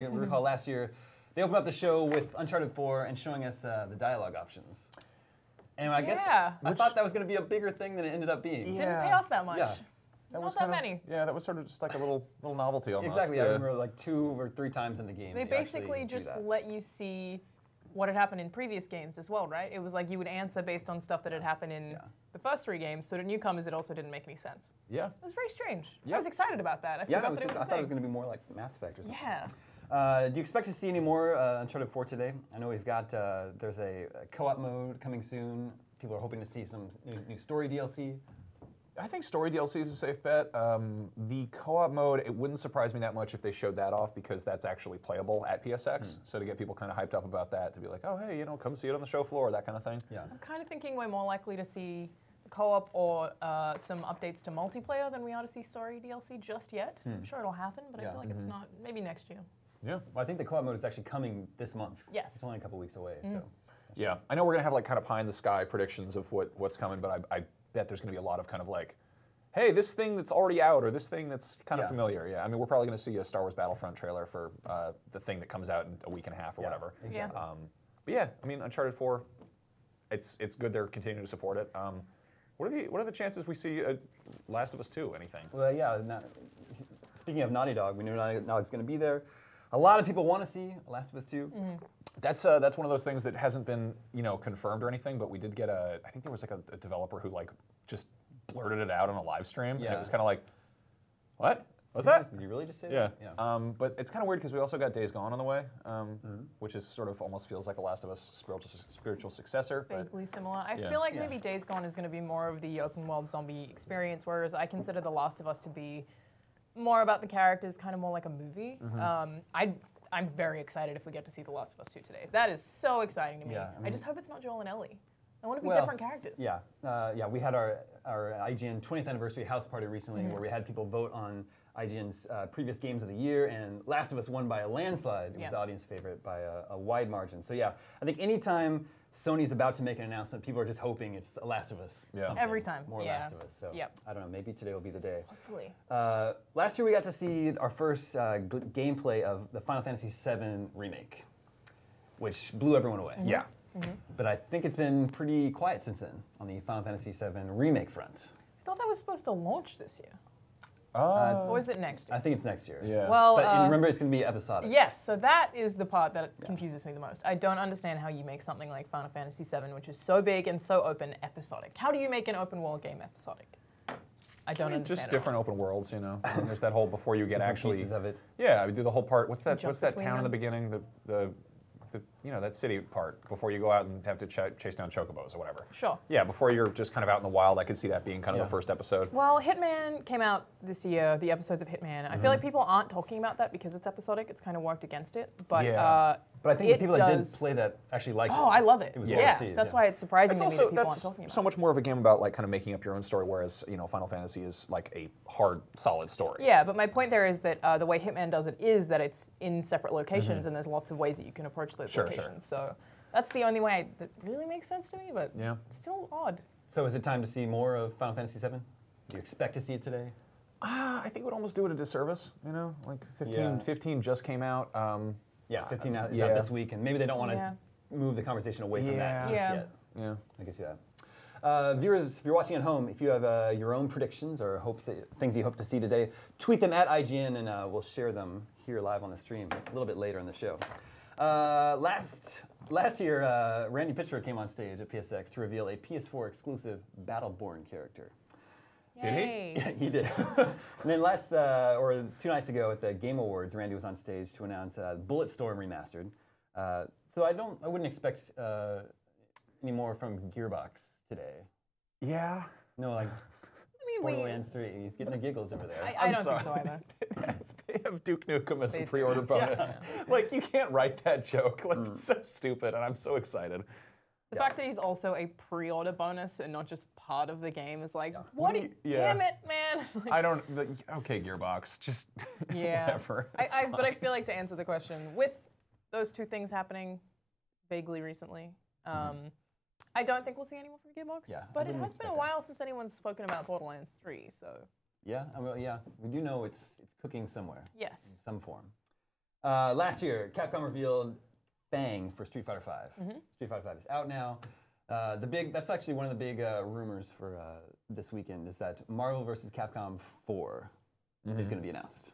You recall last year, they opened up the show with Uncharted 4 and showing us the dialogue options. And I guess I thought that was going to be a bigger thing than it ended up being. Didn't pay off that much. Yeah. Not that many. Yeah, that was sort of just like a little novelty almost. Exactly. I remember like 2 or 3 times in the game. They basically just let you see what had happened in previous games as well, right? It was like you would answer based on stuff that had happened in the first 3 games, so to newcomers it also didn't make any sense. Yeah. It was very strange. I was excited about that. I forgot that it was a I thought it was going to be more like Mass Effect or something. Yeah. Do you expect to see any more Uncharted 4 today? I know we've got, there's a co-op mode coming soon. People are hoping to see some new story DLC. I think story DLC is a safe bet. The co-op mode, it wouldn't surprise me that much if they showed that off because that's actually playable at PSX. So to get people kind of hyped up about that, to be like, oh, hey, you know, come see it on the show floor, that kind of thing. Yeah. I'm kind of thinking we're more likely to see co-op or some updates to multiplayer than we are to see story DLC just yet. I'm sure it'll happen, but I feel like it's not, maybe next year. Yeah. Well, I think the co-op mode is actually coming this month. Yes. It's only a couple weeks away, so. Yeah, I know we're going to have like kind of pie-in-the-sky predictions of what's coming, but I bet there's going to be a lot of kind of like, hey, this thing that's already out, or this thing that's kind of familiar. Yeah, I mean, we're probably going to see a Star Wars Battlefront trailer for the thing that comes out in a week and a half or whatever. Exactly. But yeah, I mean, Uncharted 4, it's good they're continuing to support it. What are the chances we see Last of Us 2? Anything? Well, yeah. Speaking of Naughty Dog, we know Naughty Dog's going to be there. A lot of people want to see Last of Us 2. That's one of those things that hasn't been confirmed or anything, but we did get I think there was like a developer who like just blurted it out on a live stream, and it was kind of like, what? What's that? Did you really just say that? Yeah. But it's kind of weird because we also got Days Gone on the way, which is sort of almost feels like a Last of Us spiritual successor. Vaguely similar. I feel like maybe Days Gone is going to be more of the open world zombie experience, whereas I consider The Last of Us to be more about the characters, kind of more like a movie. I'm very excited if we get to see The Last of Us 2 today. That is so exciting to me. Yeah, I just hope it's not Joel and Ellie. I want to be different characters. Yeah, we had our IGN 20th anniversary house party recently where we had people vote on IGN's previous games of the year, and Last of Us won by a landslide. It was the audience favorite by a wide margin. So yeah, I think anytime Sony's about to make an announcement, people are just hoping it's a Last of Us. Every time. More Last of Us. So I don't know, maybe today will be the day. Hopefully. Last year we got to see our first gameplay of the Final Fantasy VII Remake, which blew everyone away. Yeah. But I think it's been pretty quiet since then on the Final Fantasy VII Remake front. I thought that was supposed to launch this year. Or is it next year? I think it's next year. Yeah. Well, but remember, it's going to be episodic. Yes, so that is the part that confuses me the most. I don't understand how you make something like Final Fantasy VII, which is so big and so open, episodic. How do you make an open world game episodic? I don't understand. Just different open worlds, you know. And there's that whole before you get actually pieces of it. Yeah, we do the whole part. What's that town in the them. beginning? The that city part before you go out and have to chase down chocobos or whatever. Sure. Yeah, before you're just kind of out in the wild, I could see that being kind of the first episode. Well, Hitman came out this year, the episodes of Hitman. I feel like people aren't talking about that because it's episodic. It's kind of worked against it. But but I think the people that did play that actually liked it. Oh, I love it. It was that's why it's surprising to me that people aren't talking about it. That's so much more of a game about like kind of making up your own story, whereas Final Fantasy is like a hard, solid story. Yeah, but my point there is that the way Hitman does it is that it's in separate locations, and there's lots of ways that you can approach those locations. So that's the only way that really makes sense to me, but still odd. So is it time to see more of Final Fantasy VII? Do you expect to see it today? I think it would almost do it a disservice, like 15 just came out. 15 is out this week, and maybe they don't want to move the conversation away from that just yet. Yeah, I can see that. Viewers, if you're watching at home, if you have your own predictions or things you hope to see today, tweet them at IGN, and we'll share them here live on the stream a little bit later in the show. Last year, Randy Pitchford came on stage at PSX to reveal a PS4 exclusive Battleborn character. Yay. Did he? He did. And then or 2 nights ago at the Game Awards, Randy was on stage to announce Bulletstorm Remastered. So I wouldn't expect any more from Gearbox today. Yeah. No, like Borderlands 3. He's getting the giggles over there. I don't think so either. They have Duke Nukem as a pre-order bonus. Like, you can't write that joke. Like, it's so stupid, and I'm so excited. The fact that he's also a pre-order bonus and not just part of the game is like, damn it, man. I don't, okay, Gearbox, just whatever. But I feel like to answer the question, with those 2 things happening vaguely recently, I don't think we'll see any more from Gearbox. Yeah, but it has been a while since anyone's spoken about Borderlands 3, so. Yeah, we do know it's cooking somewhere. Yes. In some form. Last year, Capcom revealed Bang for Street Fighter V. Street Fighter V is out now. That's actually one of the big rumors for this weekend is that Marvel vs. Capcom 4 is going to be announced.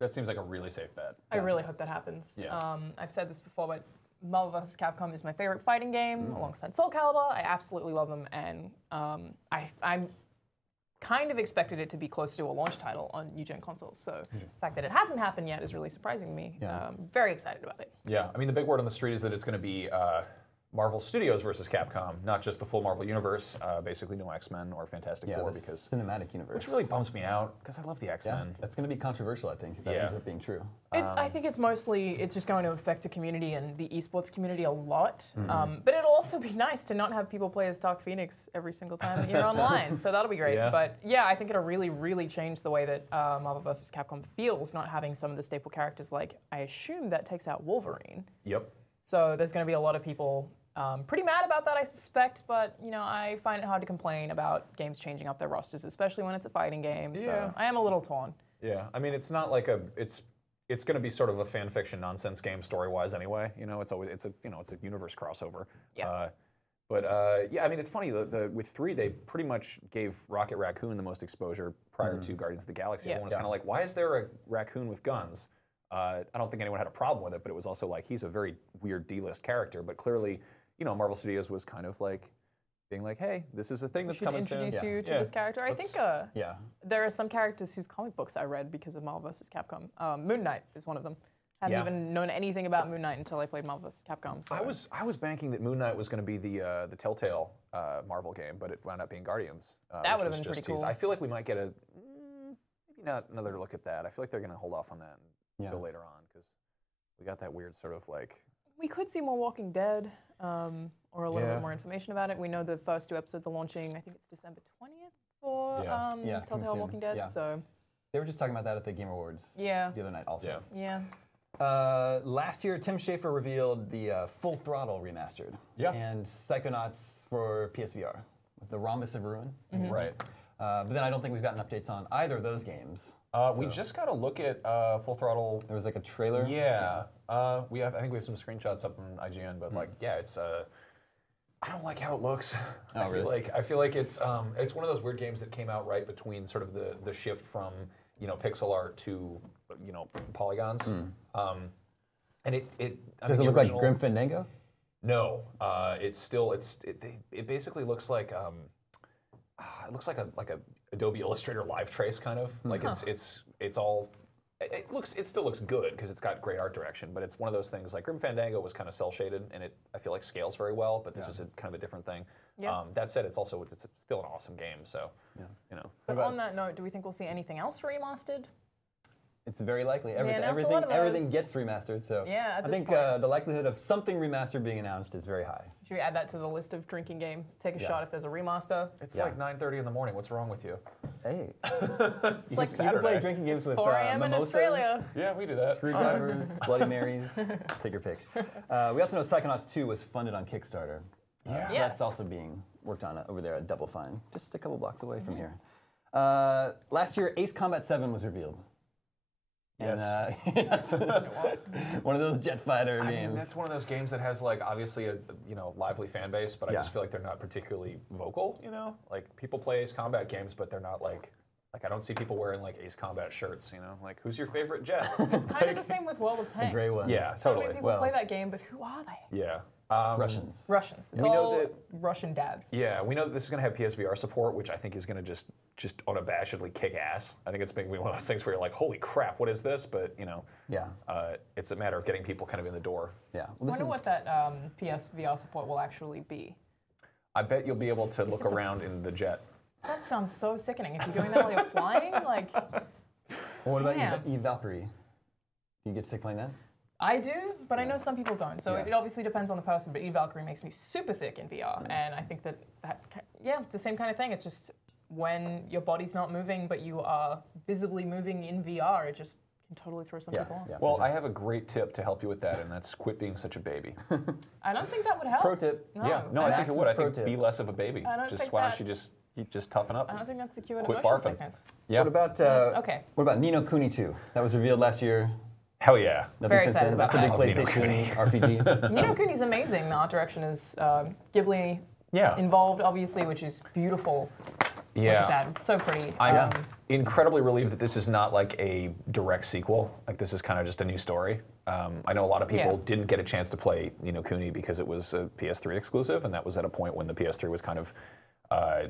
That seems like a really safe bet. I really hope that happens. Yeah. I've said this before, but Marvel vs. Capcom is my favorite fighting game alongside Soul Calibur. I absolutely love them, and I'm kind of expected it to be close to a launch title on new-gen consoles. So the fact that it hasn't happened yet is really surprising to me. Very excited about it. Yeah, I mean, the big word on the street is that it's going to be Marvel Studios versus Capcom, not just the full Marvel universe, basically no X-Men or Fantastic Four, because cinematic universe, which really bumps me out because I love the X-Men. Yeah, that's going to be controversial, I think, if that ends up being true. I think it's just going to affect the community and the esports community a lot. But it'll also be nice to not have people play as Dark Phoenix every single time that you're online. So that'll be great. But yeah, I think it'll really, really change the way that Marvel vs. Capcom feels, not having some of the staple characters like, I assume that takes out Wolverine. Yep. So there's going to be a lot of people pretty mad about that, I suspect, but I find it hard to complain about games changing up their rosters, especially when it's a fighting game. So I am a little torn. Yeah, I mean, it's not like it's going to be sort of a fan fiction nonsense game story-wise anyway. It's a universe crossover. Yeah. Yeah, I mean, it's funny. With 3, they pretty much gave Rocket Raccoon the most exposure prior to Guardians of the Galaxy. Everyone's kind of like, why is there a raccoon with guns? I don't think anyone had a problem with it, but it was also like he's a very weird D-list character. But clearly, Marvel Studios was kind of like being like, hey, this is a thing that's coming soon. Introduce you to this character. I think there are some characters whose comic books I read because of Marvel vs. Capcom. Moon Knight is one of them. Hadn't even known anything about Moon Knight until I played Marvel vs. Capcom. So. I was banking that Moon Knight was going to be the Telltale Marvel game, but it wound up being Guardians. That would have been pretty cool. I feel like we might get maybe not another look at that. I feel like they're going to hold off on that until later on because we got that weird sort of like. We could see more Walking Dead, or a little bit more information about it. We know the first 2 episodes are launching, I think it's December 20th for Telltale Walking Dead. Yeah. So they were just talking about that at the Game Awards the other night also. Yeah. Last year, Tim Schafer revealed the Full Throttle remastered and Psychonauts for PSVR with the Rhombus of Ruin. Right. But then I don't think we've gotten updates on either of those games. We just got to look at Full Throttle. There was like a trailer. Yeah. I think we have some screenshots up on IGN, but it's. I don't like how it looks. I feel like it's one of those weird games that came out right between sort of the shift from pixel art to polygons. And it does it look like Grim Fandango? No, it basically looks like it looks like a Adobe Illustrator live trace kind of like it's all. It still looks good because it's got great art direction, but it's one of those things like Grim Fandango was kind of cel shaded and I feel like scales very well, but this is kind of a different thing. Yeah. That said, it's still an awesome game. So But on that note, do we think we'll see anything else remastered? It's very likely. Everything gets remastered. So I think the likelihood of something remastered being announced is very high. Should we add that to the list of drinking game? Take a shot if there's a remaster. It's like 9:30 in the morning. What's wrong with you? Hey. It's like you play drinking games with 4 a.m. in Australia. Yeah, we do that. Screwdrivers, Bloody Marys. Take your pick. We also know Psychonauts 2 was funded on Kickstarter. So that's also being worked on over there at Double Fine, just a couple blocks away from here. Last year, Ace Combat 7 was revealed. Yes. One of those jet fighter games. I mean, that's one of those games that has obviously a lively fan base, but I just feel like they're not particularly vocal. Like people play Ace Combat games, but they're not like I don't see people wearing Ace Combat shirts. Like who's your favorite jet? It's kind of the same with World of Tanks. The gray one. Yeah, so totally. many people play that game, but who are they? Yeah. Russians. It's all Russian dads. Yeah, we know that this is going to have PSVR support, which I think is going to just unabashedly kick ass. I think it's going to be one of those things where you're like, holy crap, what is this? But, it's a matter of getting people kind of in the door. Yeah. I wonder what that PSVR support will actually be. I bet you'll be able to look around in the jet. That sounds so sickening. If you're doing that while you're flying, Well, what about Eve Valkyrie? Do you get to playing that? I do, but I know some people don't. So it obviously depends on the person, but Eve Valkyrie makes me super sick in VR. And I think that it's the same kind of thing. It's just when your body's not moving, but you are visibly moving in VR, it just can totally throw some people off. Yeah, well, I have a great tip to help you with that, and that's quit being such a baby. I don't think that would help. Pro tip. No. I think it would. I think be less of a baby. Why don't you just toughen up? I don't think that's the cure to Quit motion barfing. sickness. Yeah. What about Ni no Kuni 2? That was revealed last year. Hell yeah. Very excited about That's that. a big PlayStation RPG. Ni no Kuni's amazing. The art direction is Ghibli Yeah. involved, obviously, which is beautiful. Look at that. It's so pretty. I'm incredibly relieved that this is not like a direct sequel. Like this is kind of just a new story. I know a lot of people didn't get a chance to play Ni no Kuni because it was a PS3 exclusive, and that was at a point when the PS3 was kind of, I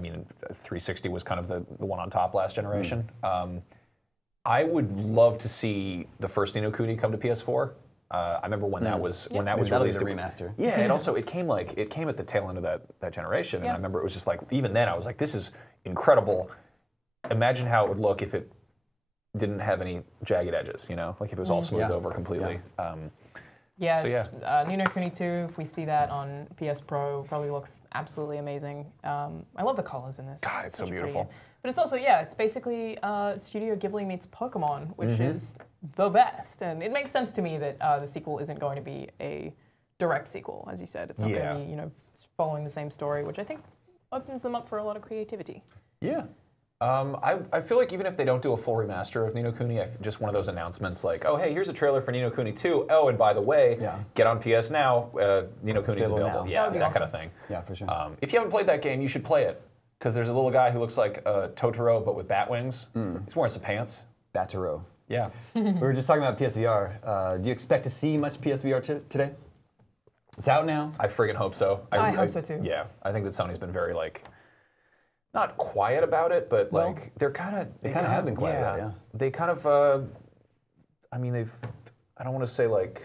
mean, 360 was kind of the one on top last generation. I would love to see the first Ni no Kuni come to PS4. I remember when that was released. A remaster. Yeah, and also it came at the tail end of that generation, and I remember it was just like even then I was like, this is incredible. Imagine how it would look if it didn't have any jagged edges, you know, like if it was all smoothed over completely. Ni no Kuni 2, if we see that on PS Pro, probably looks absolutely amazing. I love the colors in this. God, it's so beautiful. But it's also, it's basically Studio Ghibli meets Pokemon, which is the best. And it makes sense to me that the sequel isn't going to be a direct sequel, as you said. It's not going to be, you know, following the same story, which I think opens them up for a lot of creativity. Yeah. I feel like even if they don't do a full remaster of Ni no Kuni, just one of those announcements like, oh, hey, here's a trailer for Ni no Kuni 2. Oh, and by the way, get on PS Now, Ni no Kuni's available. Yeah, that kind of thing. Yeah, for sure. If you haven't played that game, you should play it. Because there's a little guy who looks like Totoro, but with bat wings. He's wearing some pants. Batero. Yeah. We were just talking about PSVR. Do you expect to see much PSVR today? It's out now. I friggin' hope so. I hope so too. Yeah, I think that Sony's been very like, not quiet about it, but like they kind of have been quiet about it. Yeah. They kind of, I mean, I don't want to say like,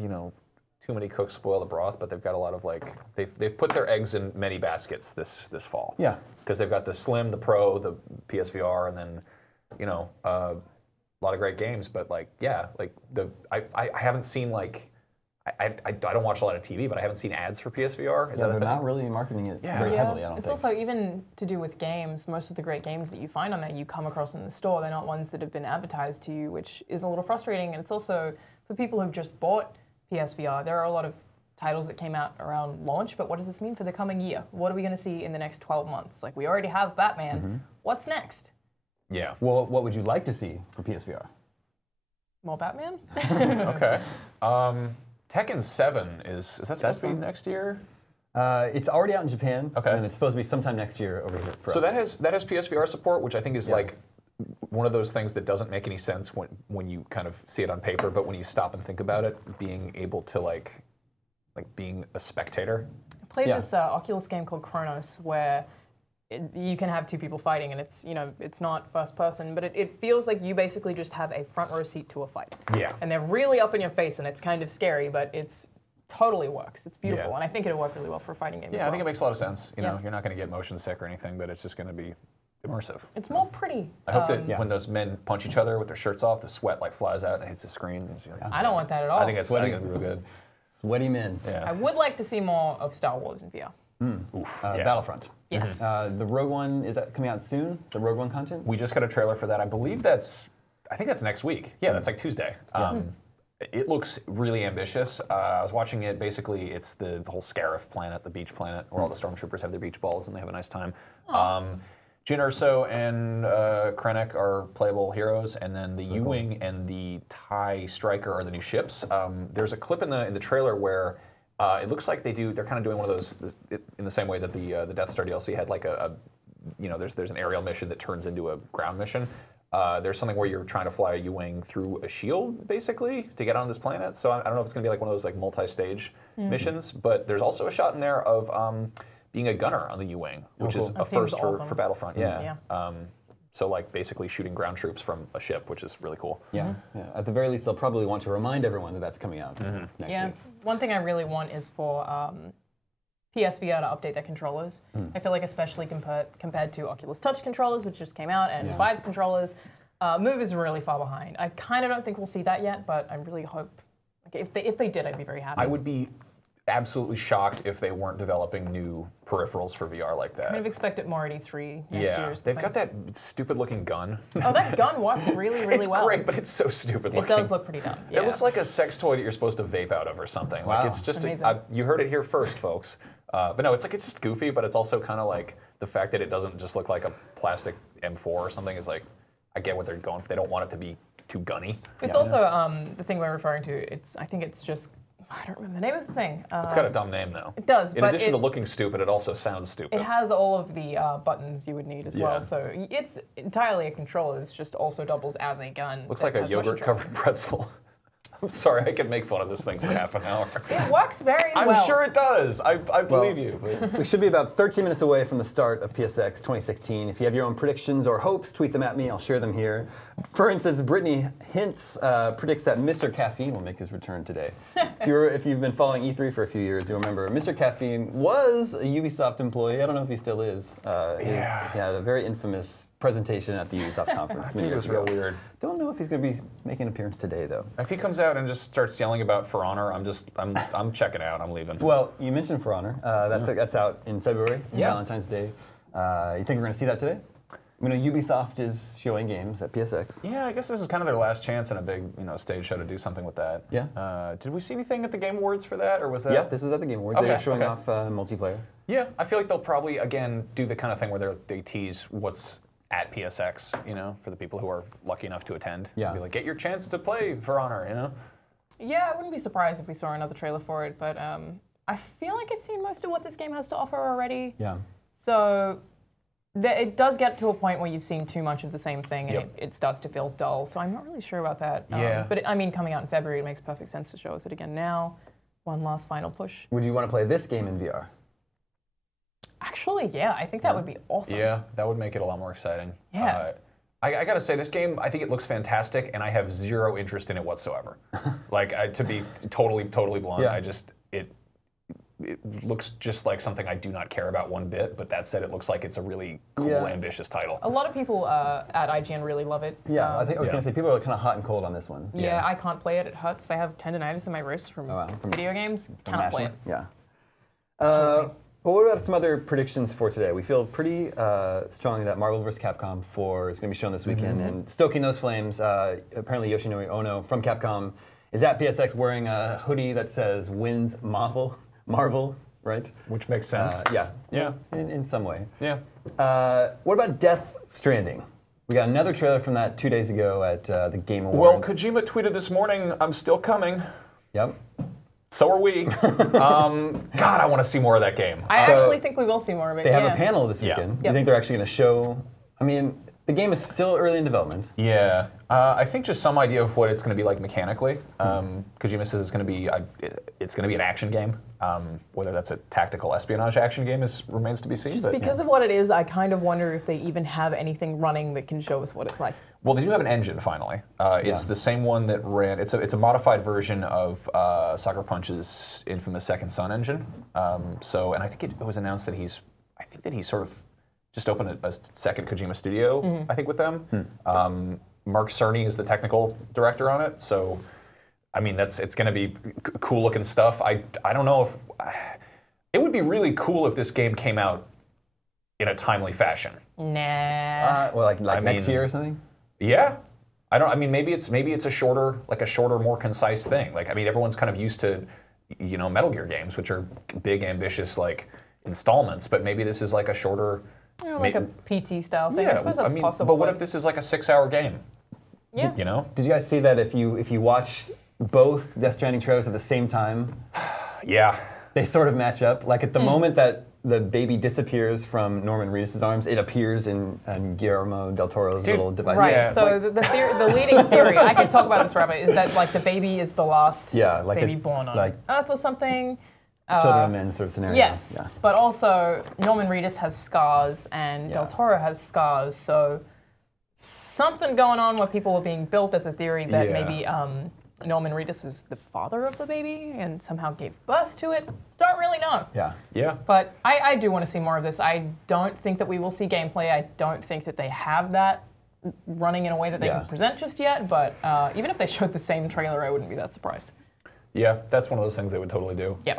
you know, too many cooks spoil the broth, but they've got a lot of like, they've put their eggs in many baskets this fall. Yeah. Because they've got the Slim, the Pro, the PSVR, and then, you know, a lot of great games. But like, like I haven't seen like, I don't watch a lot of TV, but I haven't seen ads for PSVR. Is that a thing? They're not really marketing it very heavily, I don't think. It's also even to do with games. Most of the great games that you find on there, you come across in the store. They're not ones that have been advertised to you, which is a little frustrating. And it's also for people who've just bought PSVR. There are a lot of titles that came out around launch, but what does this mean for the coming year? What are we going to see in the next 12 months? Like, we already have Batman. What's next? Yeah. Well, what would you like to see for PSVR? More Batman? Okay. Tekken 7 is that supposed to be next year? It's already out in Japan. Okay. And it's supposed to be sometime next year over here for us. So that has PSVR support, which I think is like one of those things that doesn't make any sense when you kind of see it on paper, but when you stop and think about it, being able to like being a spectator. I played this Oculus game called Chronos where you can have two people fighting, and it's, you know, it's not first person, but it feels like you basically just have a front row seat to a fight. Yeah. And they're really up in your face, and it's kind of scary, but it's totally works. It's beautiful, and I think it'll work really well for a fighting game as well. I think it makes a lot of sense. You know, you're not going to get motion sick or anything, but it's just going to be immersive. It's more pretty. I hope that when those men punch each other with their shirts off, the sweat like flies out and hits the screen. Like, I don't want that at all. I think it's real good. Sweaty men. Yeah. I would like to see more of Star Wars in VR. Battlefront. Yes. The Rogue One, is that coming out soon? The Rogue One content? We just got a trailer for that. I think that's next week. Yeah, that's like Tuesday. It looks really ambitious. I was watching it. Basically, it's the whole Scarif planet, the beach planet, where all the stormtroopers have their beach balls and they have a nice time. Jyn Erso and Krennic are playable heroes, and then the U-Wing and the TIE Striker are the new ships. There's a clip in the trailer where it looks like they're kind of doing one of those in the same way that the Death Star DLC had like there's an aerial mission that turns into a ground mission. There's something where you're trying to fly a U-Wing through a shield, basically, to get on this planet. So I don't know if it's going to be like one of those like multi-stage missions, but there's also a shot in there of being a gunner on the U-Wing, which is a first for Battlefront. So like basically shooting ground troops from a ship, which is really cool. Yeah. At the very least, they'll probably want to remind everyone that that's coming out next week. One thing I really want is for PSVR to update their controllers. I feel like especially compared to Oculus Touch controllers, which just came out, and Vive's controllers, Move is really far behind. I kind of don't think we'll see that yet, but I really hope, like, if they did, I'd be very happy. I would be absolutely shocked if they weren't developing new peripherals for VR like that. I kind of expect it more at E3 next year. They've got that stupid looking gun. Oh, that gun works really, really well. It's great, but it's so stupid looking. It does look pretty dumb. Yeah. It looks like a sex toy that you're supposed to vape out of or something. Wow. Like it's just amazing. you heard it here first, folks. But no, it's just goofy, but it's also kind of like the fact that it doesn't just look like a plastic M4 or something is like, I get what they're going for. They don't want it to be too gunny. It's also the thing we're referring to. I think it's just. I don't remember the name of the thing. It's got a dumb name, though. It does. In addition to looking stupid, it also sounds stupid. It has all of the buttons you would need as well. So it's entirely a controller. It just also doubles as a gun. Looks like a yogurt-covered pretzel. I'm sorry, I could make fun of this thing for half an hour. It works very well. I'm sure it does. I believe you. We should be about 13 minutes away from the start of PSX 2016. If you have your own predictions or hopes, tweet them at me. I'll share them here. For instance, Brittany Hintz predicts that Mr. Caffeine will make his return today. If you've been following E3 for a few years, you'll remember Mr. Caffeine was a Ubisoft employee. I don't know if he still is. He had a very infamous presentation at the Ubisoft conference. It was real weird. Don't know if he's going to be making an appearance today, though. If he comes out and just starts yelling about For Honor, I'm checking out. I'm leaving. Well, you mentioned For Honor. That's out in February, Valentine's Day. You think we're going to see that today? I mean, Ubisoft is showing games at PSX. Yeah, I guess this is kind of their last chance in a big, stage show to do something with that. Yeah. Did we see anything at the Game Awards for that, or was that? Yeah, this was at the Game Awards. They were showing off multiplayer. Yeah, I feel like they'll probably again do the kind of thing where they tease what's at PSX, for the people who are lucky enough to attend. Yeah. Be like, get your chance to play For Honor, Yeah, I wouldn't be surprised if we saw another trailer for it, but I feel like I've seen most of what this game has to offer already. Yeah. So it does get to a point where you've seen too much of the same thing, and it starts to feel dull. So I'm not really sure about that. But I mean, coming out in February, it makes perfect sense to show us it again now. One last final push. Would you want to play this game in VR? Actually, yeah, I think that would be awesome. Yeah, that would make it a lot more exciting. Yeah. I gotta say, this game, I think it looks fantastic, and I have zero interest in it whatsoever. To be totally blunt, it looks just like something I do not care about one bit, but that said, it looks like it's a really cool, ambitious title. A lot of people at IGN really love it. Yeah, I think I was going to say, people are kind of hot and cold on this one. Yeah, I can't play it. It hurts. I have tendonitis in my wrist from video games. Cannot play it. Yeah. Well, what about some other predictions for today? We feel pretty strongly that Marvel vs. Capcom 4 is going to be shown this weekend, and stoking those flames, apparently Yoshinori Ono from Capcom is at PSX wearing a hoodie that says "Wins Marvel," right? Which makes sense. Yeah. In some way. Yeah. What about Death Stranding? We got another trailer from that 2 days ago at the Game Awards. Well, Kojima tweeted this morning, "I'm still coming." Yep. So are we. God, I want to see more of that game. I actually think we will see more of it. They have a panel this weekend. You think they're actually going to show? I mean, the game is still early in development. Yeah. I think just some idea of what it's going to be like mechanically. Kojima says it's going to be an action game. Whether that's a tactical espionage action game remains to be seen. Just because of what it is, I kind of wonder if they even have anything running that can show us what it's like. Well, they do have an engine finally. It's the same one that ran. It's a modified version of Sucker Punch's infamous Second Son engine. And I think it was announced that he's sort of just opened a second Kojima studio. I think with them. Mark Cerny is the technical director on it. So, I mean, it's going to be cool looking stuff. I don't know if it would be really cool if this game came out in a timely fashion. Nah. Well, like next year or something. Yeah, I mean, maybe it's a shorter, more concise thing. Like, I mean, everyone's kind of used to, Metal Gear games, which are big, ambitious, installments. But maybe this is like a shorter, like a PT style thing. Yeah, I suppose that's possible. But what if this is like a 6-hour game? Yeah. Did you guys see that if you watch both Death Stranding trailers at the same time? Yeah. They sort of match up. Like at the moment that the baby disappears from Norman Reedus' arms, it appears in Guillermo del Toro's little device. Right. Yeah, so the leading theory, I could talk about this forever, is that the baby is the last baby born on Earth or something. Children of Men sort of scenario. Yes, but also Norman Reedus has scars and Del Toro has scars, so something going on where people are being built as a theory that maybe Norman Reedus is the father of the baby and somehow gave birth to it. Don't really know. Yeah. But I do want to see more of this. I don't think that we will see gameplay. I don't think that they have that running in a way that they can present just yet. But even if they showed the same trailer, I wouldn't be that surprised. Yeah, that's one of those things they would totally do. Yep.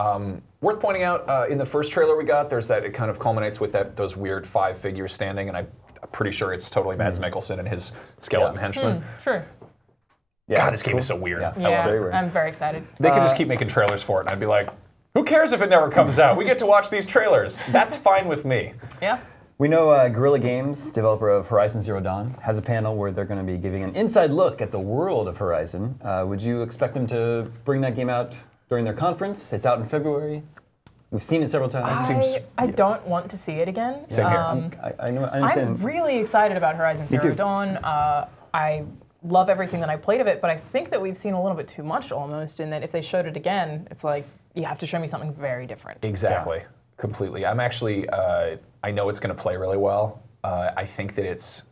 Worth pointing out, in the first trailer we got, there's that, it kind of culminates with those weird 5 figures standing, and I'm pretty sure it's totally Mads Mikkelsen and his skeleton henchman. Sure. Yeah, God, this game is so weird. I'm very excited. They could just keep making trailers for it, and I'd be like, who cares if it never comes out? We get to watch these trailers. That's fine with me. Yeah. We know Guerrilla Games, developer of Horizon Zero Dawn, has a panel where they're going to be giving an inside look at the world of Horizon. Would you expect them to bring that game out during their conference? It's out in February. We've seen it several times. I don't want to see it again. Same here. I understand. I'm really excited about Horizon Zero Dawn. I love everything that I played of it, but I think that we've seen a little bit too much almost, in that if they showed it again, it's like, you have to show me something very different. Exactly. Completely. I'm actually, I know it's going to play really well. I think that it's,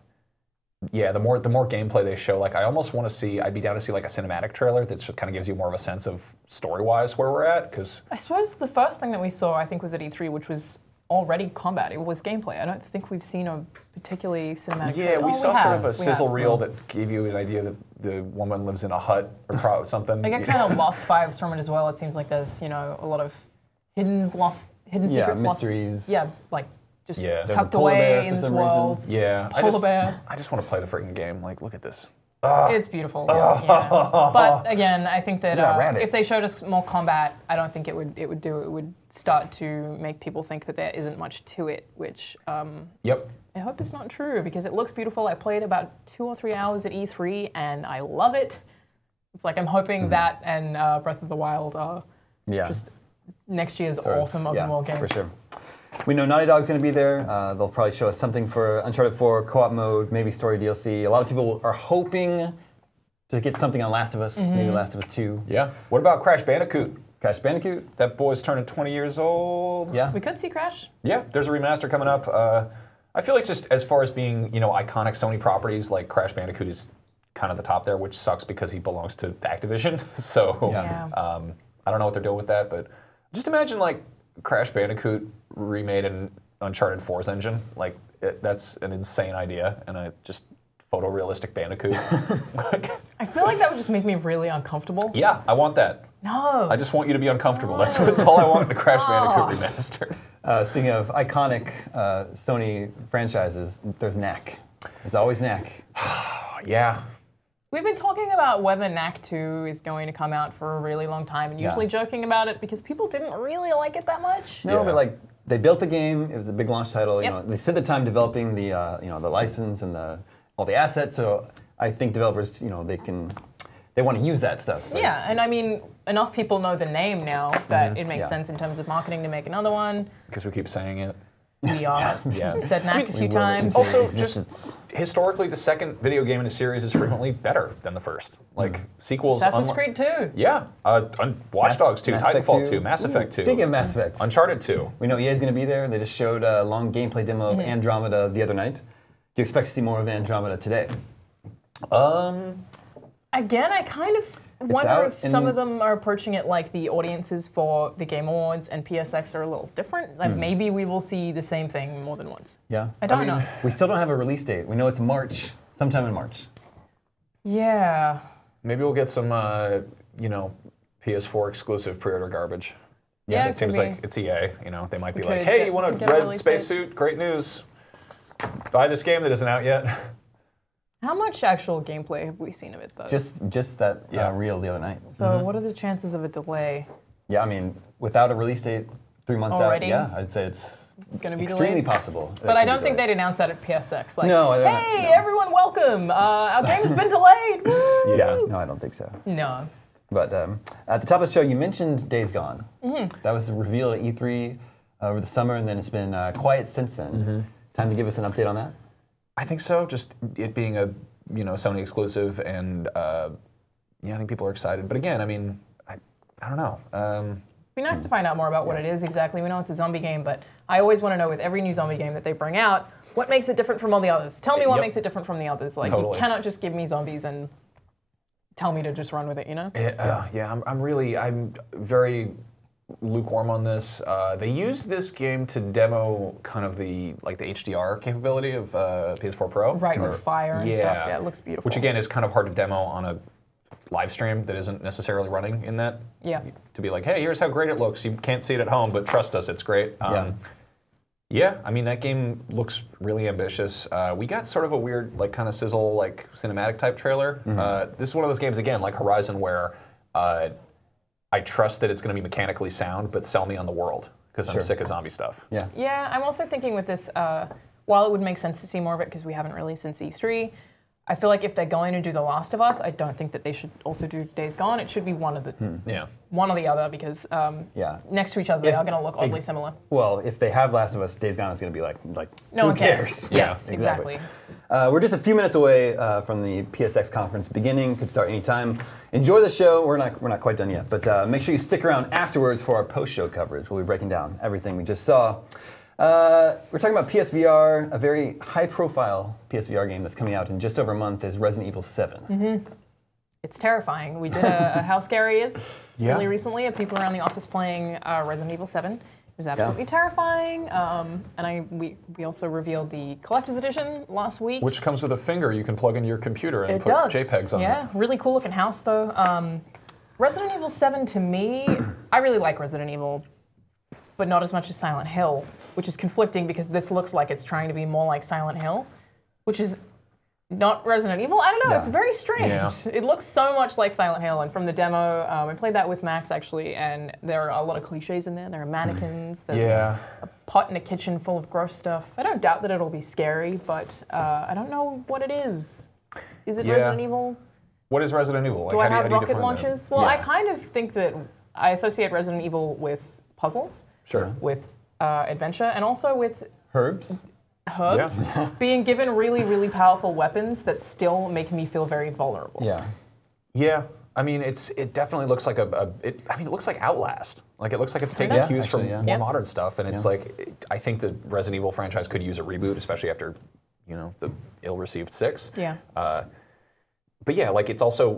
the more gameplay they show, like I almost want to see, I'd be down to see like a cinematic trailer that just kind of gives you more of a sense of story-wise where we're at, because... I suppose the first thing that we saw, I think, was at E3, which was already combat. It was gameplay. I don't think we've seen a particularly cinematic trailer. We saw sort of a sizzle reel that gave you an idea that the woman lives in a hut or something. I get kind of lost vibes from it as well. It seems like there's, a lot of hidden secrets, mysteries. Like just There's tucked a polar bear away in for this some world. reason. Yeah, Polar bear. I just want to play the freaking game. Like, look at this. It's beautiful. But again, I think that if they showed us more combat, I don't think it would start to make people think that there isn't much to it, which I hope it's not true, because it looks beautiful. I played about 2 or 3 hours at E3 and I love it. It's like I'm hoping that and Breath of the Wild are just next year's awesome open world game. For sure. We know Naughty Dog's going to be there. They'll probably show us something for Uncharted 4, co-op mode, maybe story DLC. A lot of people are hoping to get something on Last of Us, maybe Last of Us 2. Yeah. What about Crash Bandicoot? Crash Bandicoot? That boy's turning 20 years old. Yeah. We could see Crash. Yeah, there's a remaster coming up. I feel like just as far as being, iconic Sony properties, like Crash Bandicoot is kind of the top there, which sucks because he belongs to Activision. So I don't know what they're doing with that, but just imagine like Crash Bandicoot remade in Uncharted 4's engine. Like that's an insane idea, and just photorealistic Bandicoot. I feel like that would just make me really uncomfortable. Yeah, I want that. No. I just want you to be uncomfortable. That's all I want in the Crash Bandicoot remaster. Speaking of iconic Sony franchises, there's Knack. There's always Knack. Yeah. We've been talking about whether Knack 2 is going to come out for a really long time, and usually joking about it because people didn't really like it that much. No, but like they built the game. It was a big launch title. You know, they spent the time developing the the license and all the assets. So I think developers, they want to use that stuff. Right? Yeah, and I mean, enough people know the name now that it makes sense in terms of marketing to make another one. Because we keep saying it. We are. We've said Knack a few times. Also, just historically, the second video game in a series is frequently better than the first. Like sequels. Assassin's Creed 2. Yeah. Watch Dogs 2, Titanfall 2, Mass Effect 2. Speaking of Mass Effect. Uncharted 2. We know EA's going to be there. They just showed a long gameplay demo of Andromeda the other night. Do you expect to see more of Andromeda today? Again, I kind of wonder if some of them are approaching it like the audiences for the Game Awards and PSX are a little different. Like maybe we will see the same thing more than once. Yeah. I don't know. We still don't have a release date. We know it's March, sometime in March. Yeah. Maybe we'll get some, PS4 exclusive pre-order garbage. Yeah, it seems like it's EA. They might be like, hey, you want a red spacesuit? Great news. Buy this game that isn't out yet. How much actual gameplay have we seen of it, though? Just that reel the other night. So what are the chances of a delay? Yeah, I mean, without a release date, 3 months already? out, I'd say it's gonna be extremely delayed? possible. But I don't think they'd announce that at PSX. Like, no, hey, everyone, welcome. Our game's been delayed. Woo! Yeah, no, I don't think so. No. But at the top of the show, you mentioned Days Gone. That was revealed at E3 over the summer, and then it's been quiet since then. Time to give us an update on that? I think so. Just it being a Sony exclusive, and I think people are excited. But again, I mean, I don't know. It'd be nice to find out more about what it is exactly. We know it's a zombie game, but I always want to know with every new zombie game that they bring out, what makes it different from all the others? Tell me what makes it different from the others. Like you cannot just give me zombies and tell me to just run with it. I'm very lukewarm on this. They used this game to demo kind of the HDR capability of PS4 Pro. Right, with fire and stuff. Yeah, it looks beautiful. Which again is kind of hard to demo on a live stream that isn't necessarily running in that. Yeah. To be like, hey, here's how great it looks. You can't see it at home, but trust us, it's great. Yeah, I mean, that game looks really ambitious. We got sort of a weird, kind of sizzle, cinematic type trailer. This is one of those games, again, like Horizon, where I trust that it's going to be mechanically sound, but sell me on the world, because I'm sick of zombie stuff. Yeah. Yeah, I'm also thinking with this, while it would make sense to see more of it because we haven't really since E3, I feel like if they're going to do The Last of Us, I don't think that they should also do Days Gone. It should be one of the one or the other because next to each other they are going to look oddly similar. Well, if they have Last of Us, Days Gone is going to be like no who one cares. cares? Yes, exactly. We're just a few minutes away from the PSX conference beginning. Could start anytime. Enjoy the show. We're not quite done yet, but make sure you stick around afterwards for our post-show coverage. We'll be breaking down everything we just saw. We're talking about PSVR. A very high-profile PSVR game that's coming out in just over a month is Resident Evil 7. It's terrifying. We did a How Scary Is really recently of people around the office playing Resident Evil 7. It was absolutely terrifying. And we also revealed the Collector's Edition last week. Which comes with a finger you can plug into your computer and put JPEGs on it. Yeah, really cool looking house though. Resident Evil 7 to me, I really like Resident Evil, but not as much as Silent Hill, which is conflicting because this looks like it's trying to be more like Silent Hill, which is not Resident Evil. I don't know, it's very strange. Yeah. It looks so much like Silent Hill, and from the demo, I played that with Max actually, and there are a lot of cliches in there. There are mannequins, there's a pot in a kitchen full of gross stuff. I don't doubt that it'll be scary, but I don't know what it is. Is it Resident Evil? What is Resident Evil? Like, do I have rocket launches? Well, I kind of think that I associate Resident Evil with puzzles. Sure. With adventure, and also with herbs being given really, really powerful weapons that still make me feel very vulnerable. Yeah. I mean, it definitely looks like it looks like Outlast. Like it looks like it's taking cues from more modern stuff, and it's like I think the Resident Evil franchise could use a reboot, especially after the ill-received 6. Yeah. But yeah, like it's also,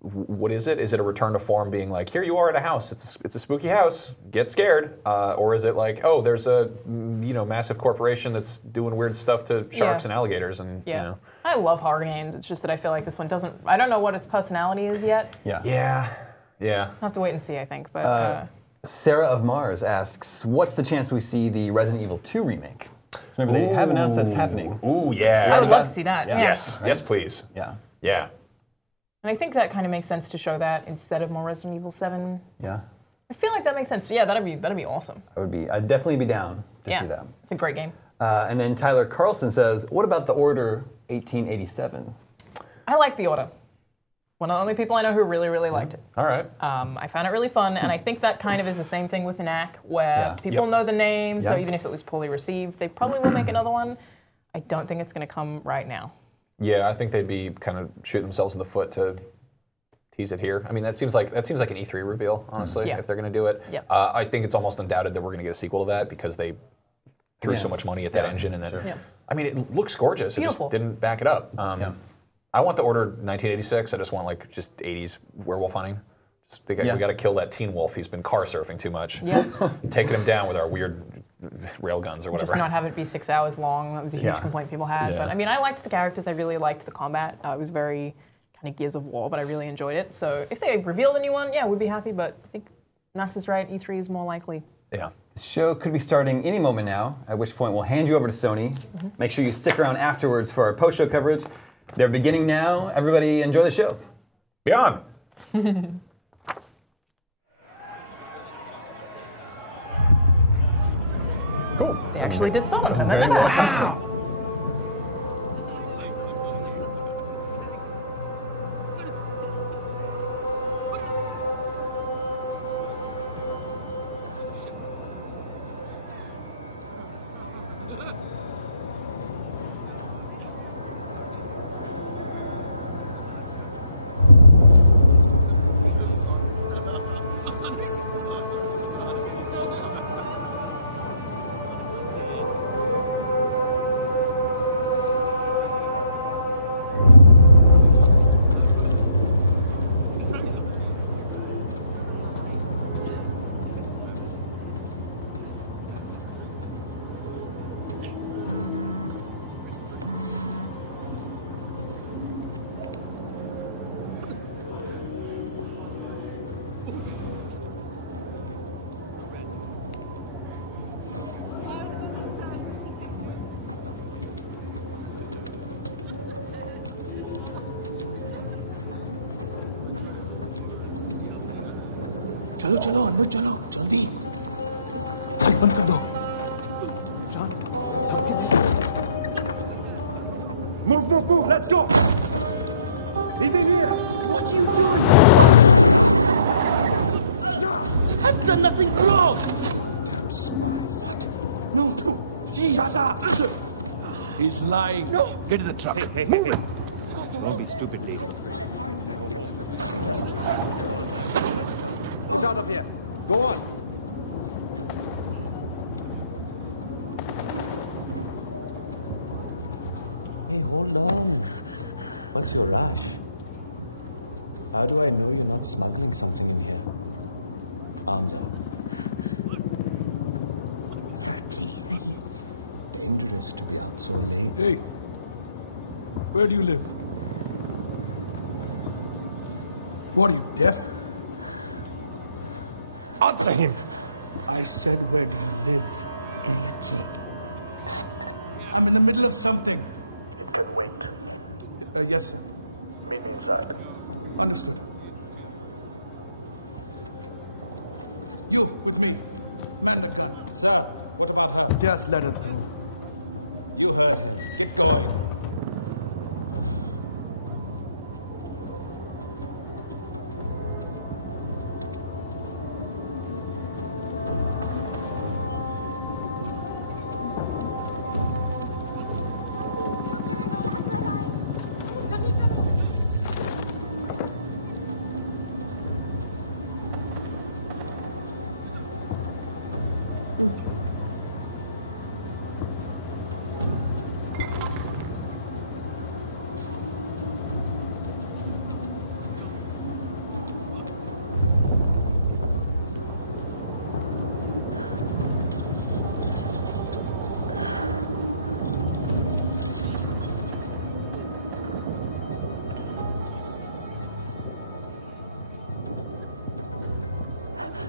what is it? Is it a return to form being like, here you are at a house, it's a spooky house, get scared? Or is it like, oh, there's a massive corporation that's doing weird stuff to sharks and alligators and I love horror games, it's just that I feel like this one doesn't, I don't know what its personality is yet. Yeah. I'll have to wait and see, I think. But Sarah of Mars asks, what's the chance we see the Resident Evil 2 remake? Remember, they have announced that's happening. Ooh, yeah. I would love to see that. Yes, please. Yeah. And I think that kind of makes sense to show that instead of more Resident Evil 7. Yeah. I feel like that makes sense. But yeah, that'd be awesome. I'd definitely be down to see that. It's a great game. And then Tyler Carlson says, what about the Order 1887? I like the Order. One of the only people I know who really, really liked it. All right. I found it really fun, and I think that kind of is the same thing with Knack, where people know the name, so even if it was poorly received, they probably will make another one. I don't think it's going to come right now. Yeah, I think they'd be kind of shooting themselves in the foot to tease it here. I mean, that seems like an E3 reveal, honestly, if they're going to do it. I think it's almost undoubted that we're going to get a sequel to that because they threw so much money at that engine, and then I mean, it looks gorgeous. Beautiful. It just didn't back it up. I want the Order 1986. I just want like just 80s werewolf hunting. We got to kill that teen wolf. He's been car surfing too much. Taking him down with our weird rail guns or whatever. Just not have it be 6 hours long. That was a huge complaint people had. But I mean, I liked the characters. I really liked the combat. It was very kind of Gears of War, but I really enjoyed it. So if they revealed a new one, we'd be happy. But I think Max is right. E3 is more likely. Yeah. The show could be starting any moment now, at which point we'll hand you over to Sony. Make sure you stick around afterwards for our post-show coverage. They're beginning now. Everybody enjoy the show. Be on. Cool. They actually did silent. And very well timed. Wow. चलो चलो अंदर चलो जल्दी light बंद कर दो जान थम के देखो move, let's go! He's in here! I've done nothing wrong! No, shut up! He's lying. No! Get to the truck. Hey, move it! Don't be stupid, lady. Get out of here. Go on. What's your rush? How do I know you want smuggling something here? Hey, where do you live? What are you, deaf? Answer him! I said where do you live? I'm in the middle of something. Yes. Just let it through.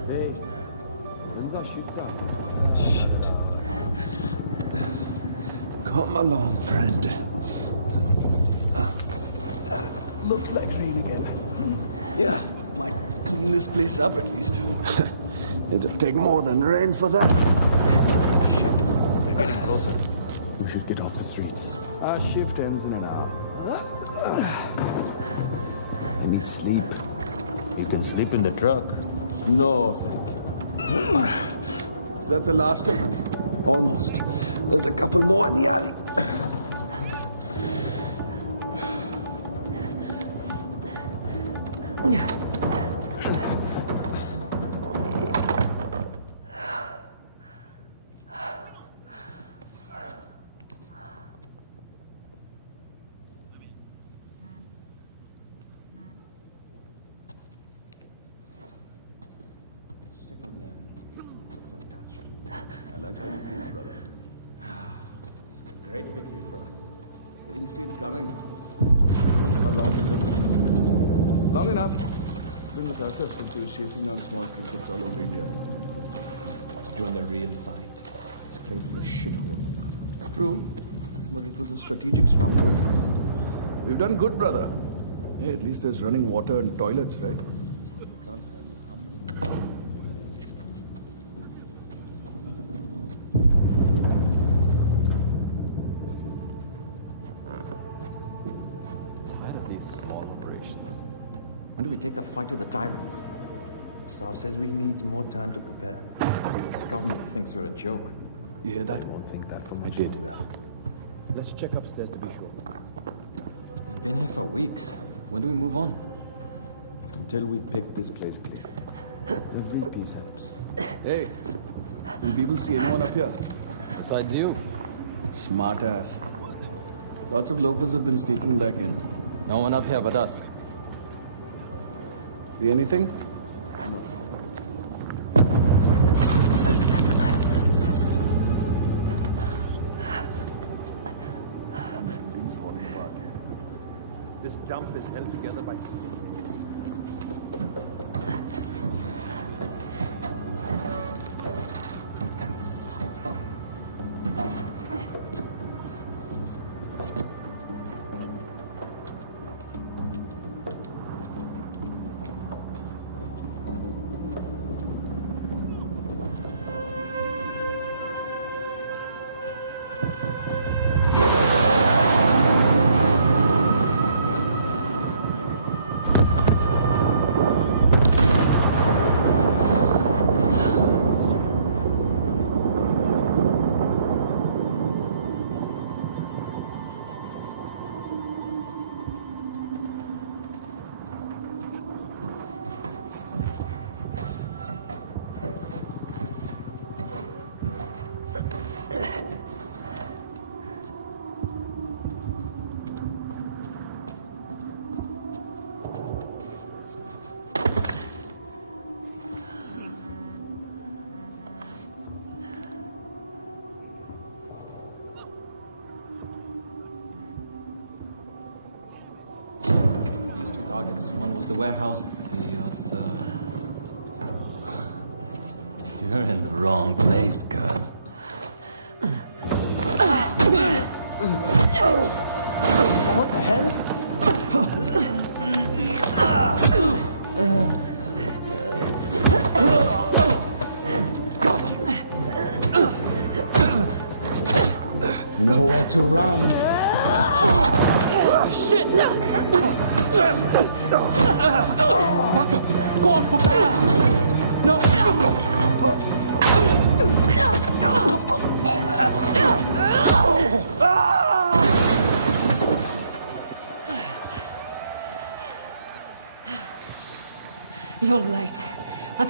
Hey, when's our shoot done? Come along, friend. Looks like rain again. Yeah. This place up at least. It'll take more than rain for that. We're getting closer. We should get off the streets. Our shift ends in an hour. I need sleep. You can sleep in the truck. No. Is that the last of it? Long enough. Bring the process into your sheet. We've done good, brother. Hey, at least there's running water and toilets, right? Tired of these small operations. When do we take the fight to the finals? Slow says we need more time to prepare. Thinks we're a joke. Yeah, I won't think that for much. I did. Let's check upstairs to be sure. When do we move on? Until we pick this place clear. Every piece helps. Hey, will people see anyone up here? Besides you, Smart ass. Lots of locals have been sneaking back in. no one up here but us. See anything? Things falling apart. This dump is held together by cement.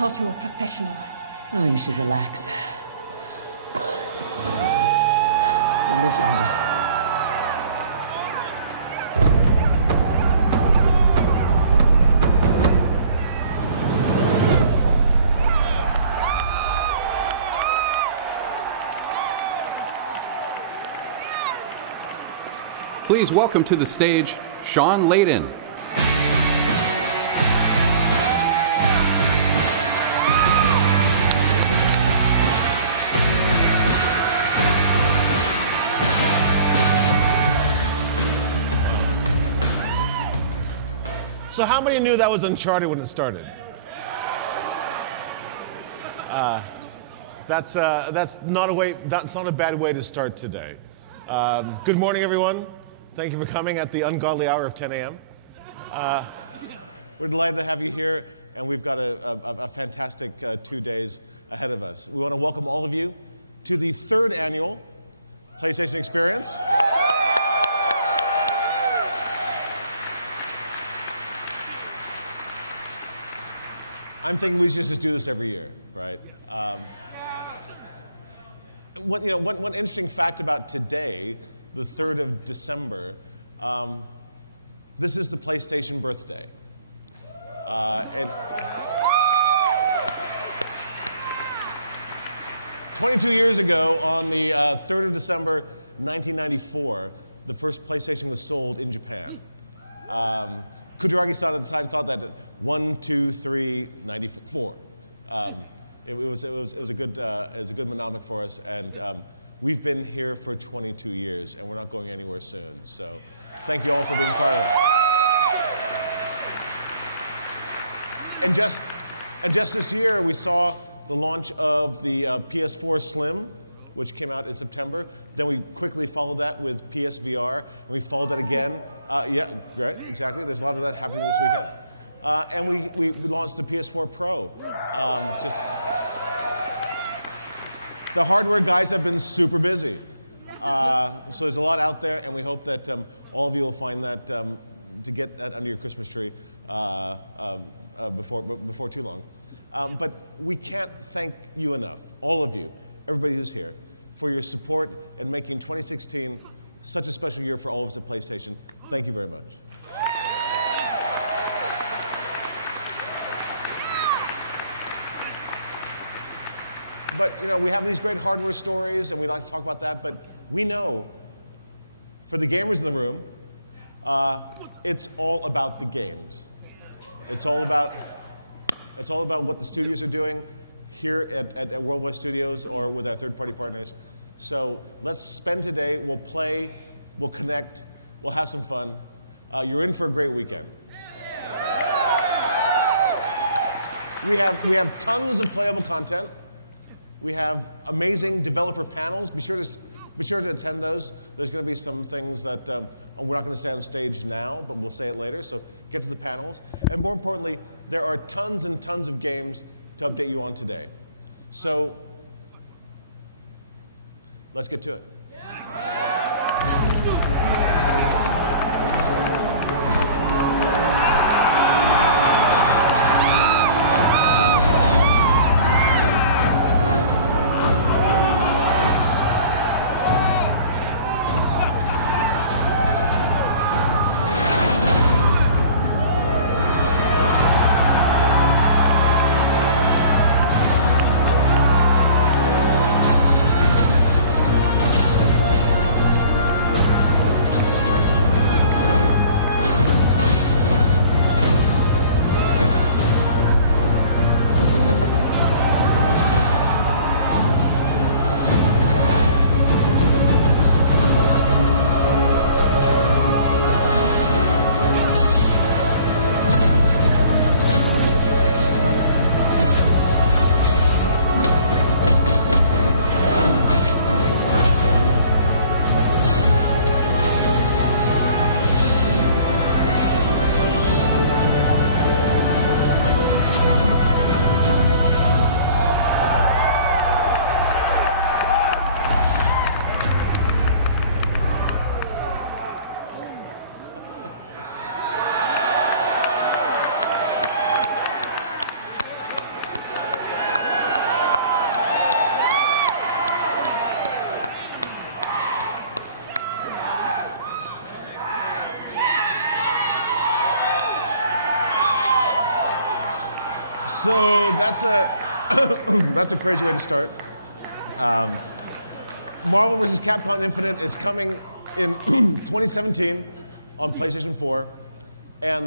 also a professional. Oh, you should relax. Please welcome to the stage, Sean Layden. So how many knew that was Uncharted when it started? That's not a bad way to start today. Good morning, everyone. Thank you for coming at the ungodly hour of 10 a.m. This is the PlayStation birthday. 20 years ago, on the 3rd of December 1994, the first PlayStation was sold in Japan. 297 times up at 1, 2, 3, and 4. It was a good amount for us. We've been here for 22 years, and we're going to make it. Which came out in September. Then we quickly followed that with PSVR. We followed it again. All of you, everybody for your support and making 2016 such a special year for all of the PlayStation. Thank you very much. We're having a big one for stories, so we don't talk about that, but we know for the gamers in the room, it's all about the game. It's all about what the teams are doing here and what works for you or what you're playing. So let's spend today, we'll play, we'll connect, we'll have some fun. You ready for a great weekend? We have tons of fun content. We have amazing developer panels. I'm sure there's notes. There's going to be some examples that I'm not going to say now, but we'll say it later. So break the panel. And more importantly, there are tons and tons of games that we're on today. So, let's get to it.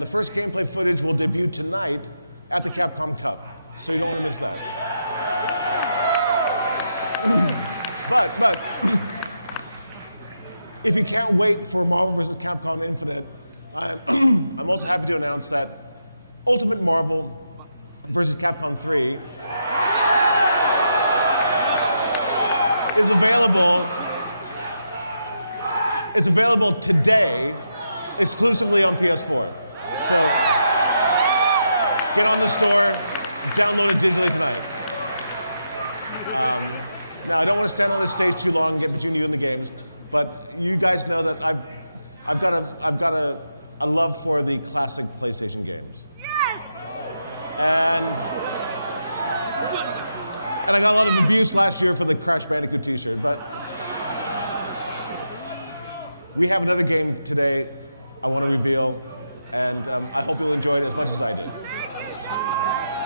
the first gameplay footage will debut tonight at the Capcom Cup. If you can't wait to go on with the Capcom gameplay, I'm very happy to announce that Ultimate Marvel vs. Capcom 3 is available today. Exclusively on PS4. But you guys know that I've got a love for the classic PlayStation game. Yes! I'm really not here for the Crash Bandicoot feature, but we have another game today I want to reveal, and I hope you enjoy it. Thank you, Sean!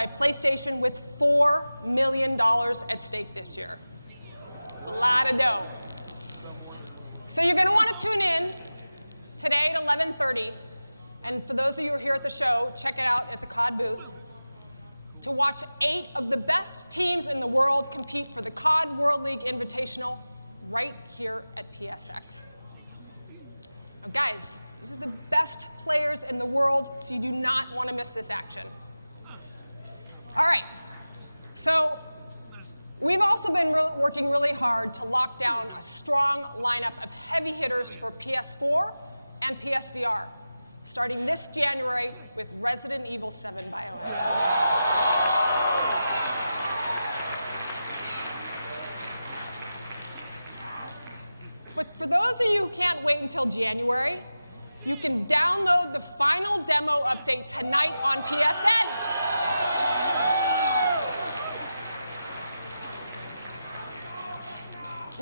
by PlayStation with $4 million at stake this year. So we're on today at 11:30, and for those of you who are here, check it out at the COD to watch 8 of the best teams in the world compete for the COD World League Invitational right here at PSVR. Right. The best players in the world who do not know what's happening. Alright. So, we've also been working really hard to lock down a strong lineup of second hitters for PS4 and PSVR. Starting this January with Resident Evil 7. Those of you who can't wait until January, you can download the final demo of this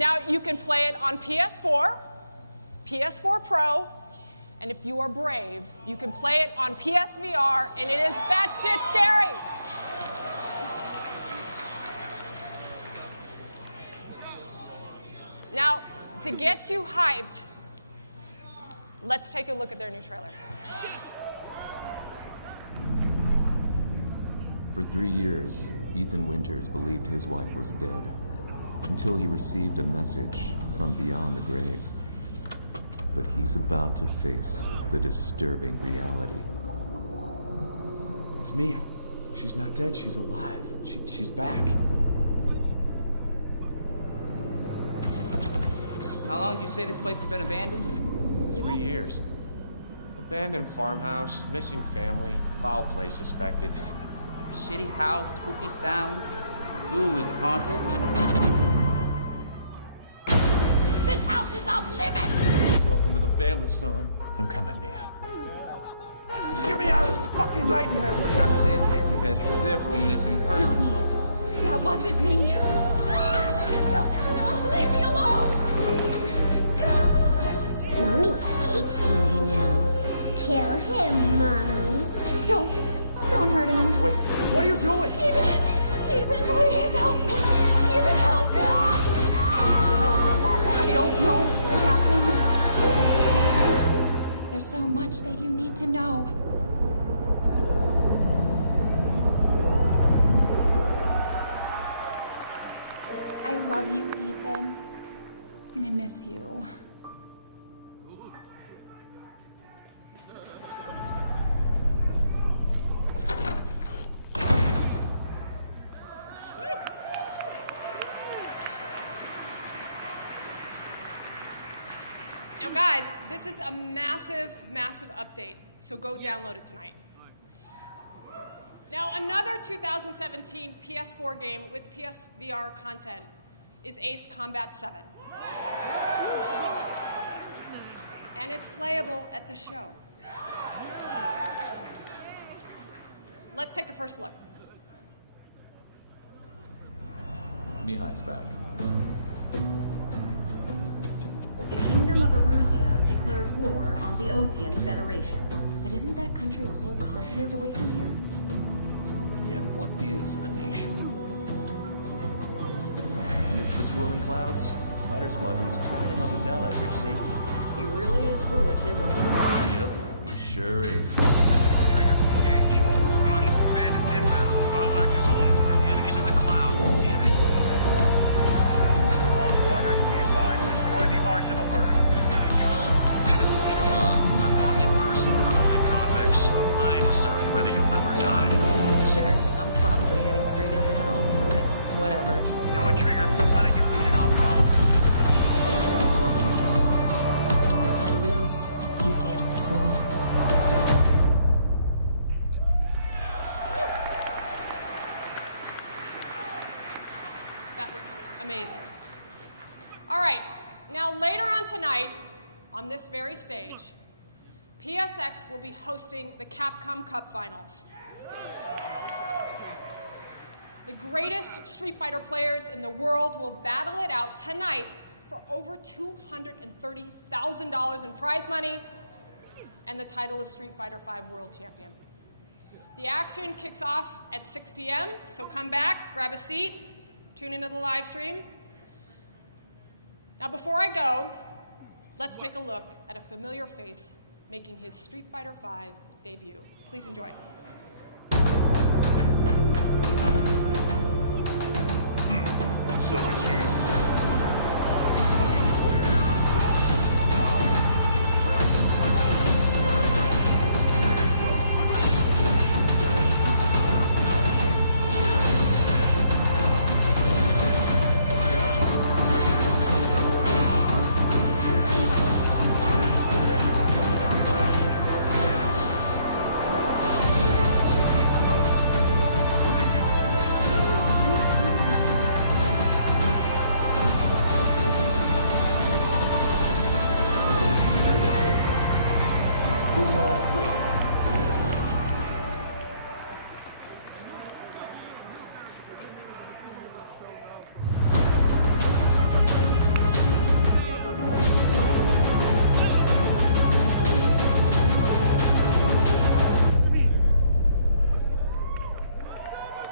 now you can play it on PS4, PS4 Pro, and if you are great, you can play it on PSVR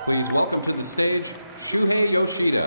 Please welcome to the stage, Shuhei Yoshida.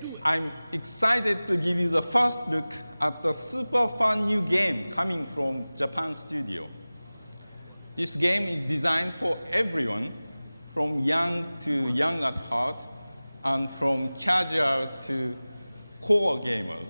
Do it. I'm excited to be the first of the super fun new game coming from Japan studio. This game is designed for everyone, from young to young adults, and from casual to core gamers.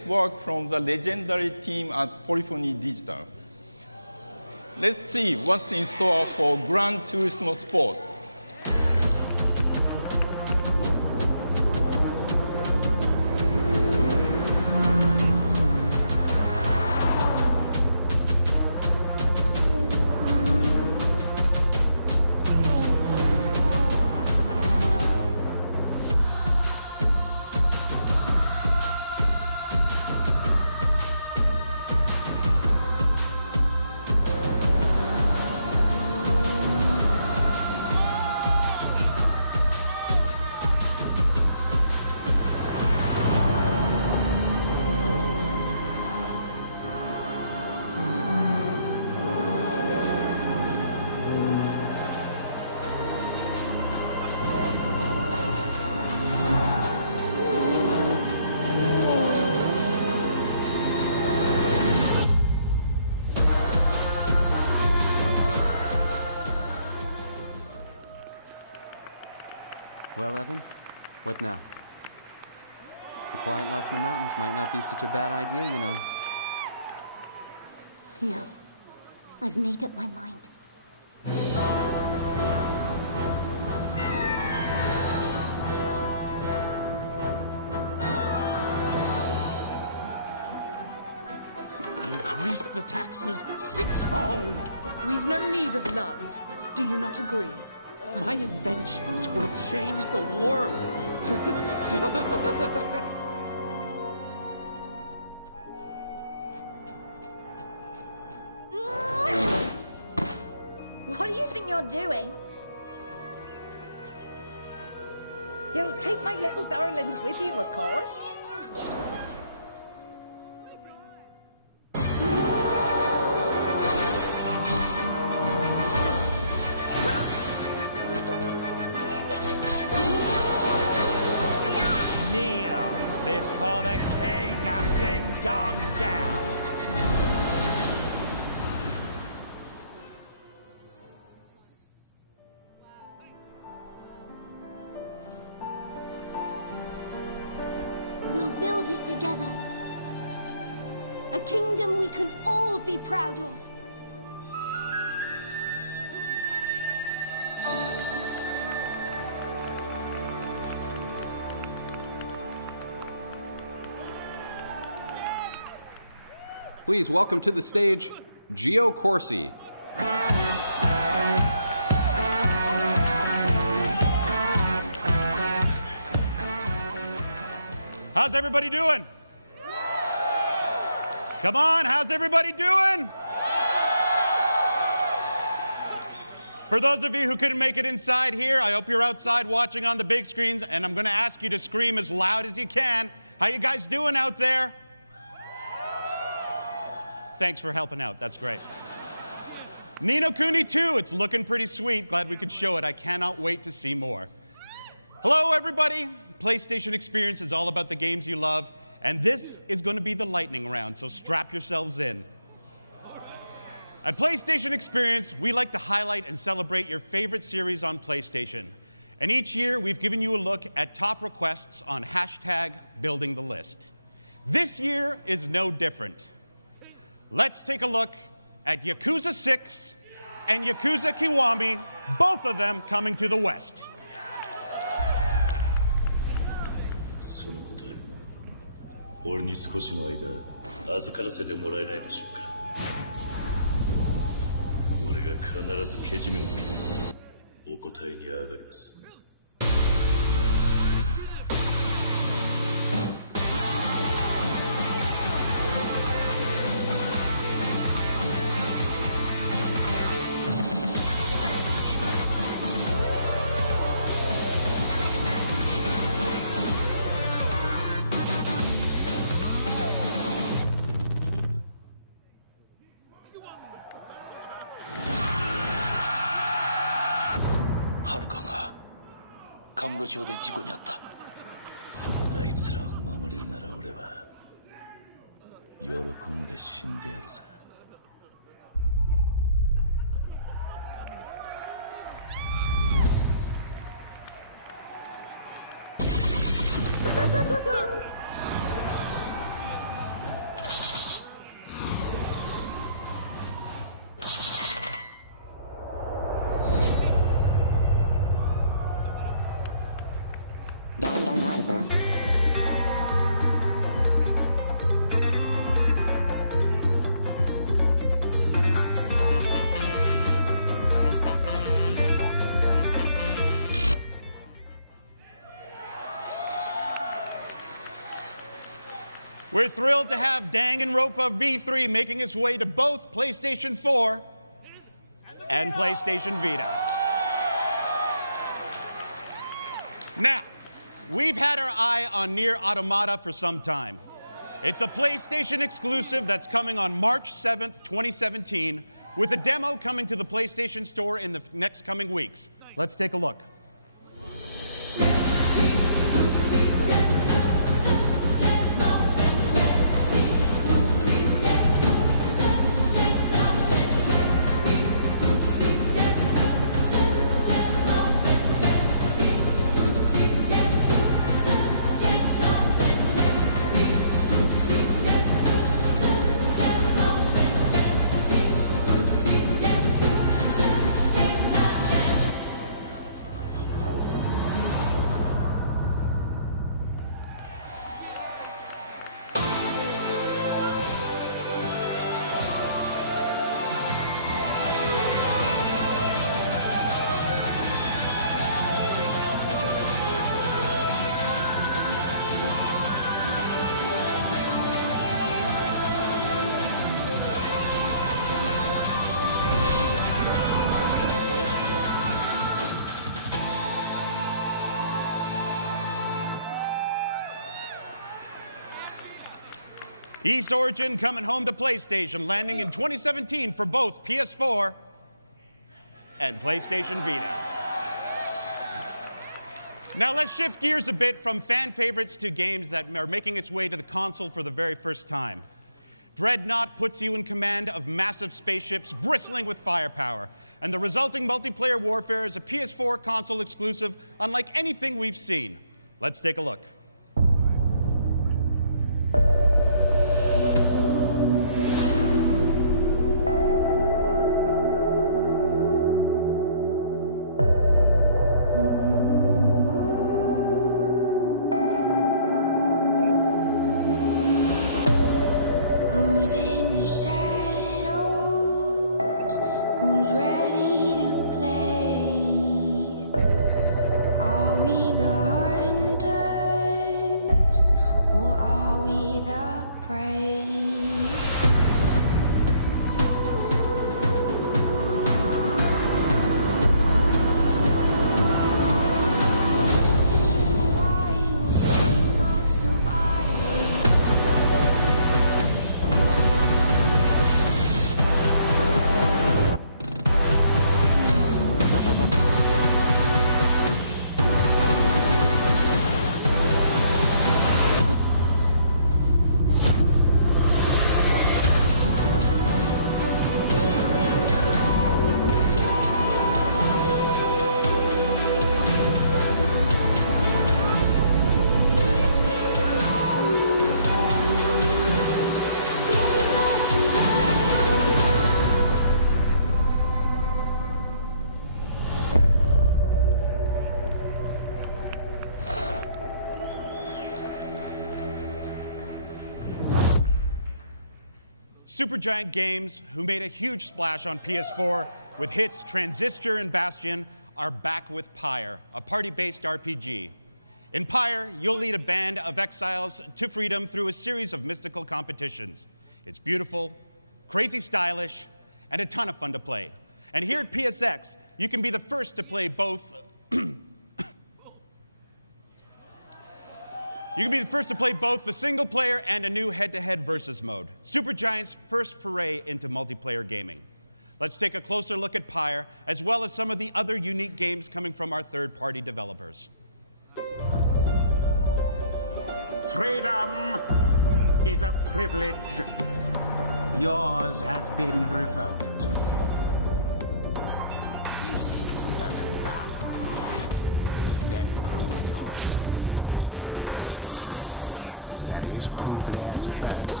Smooth ass fast.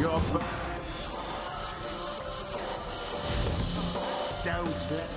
You're don't let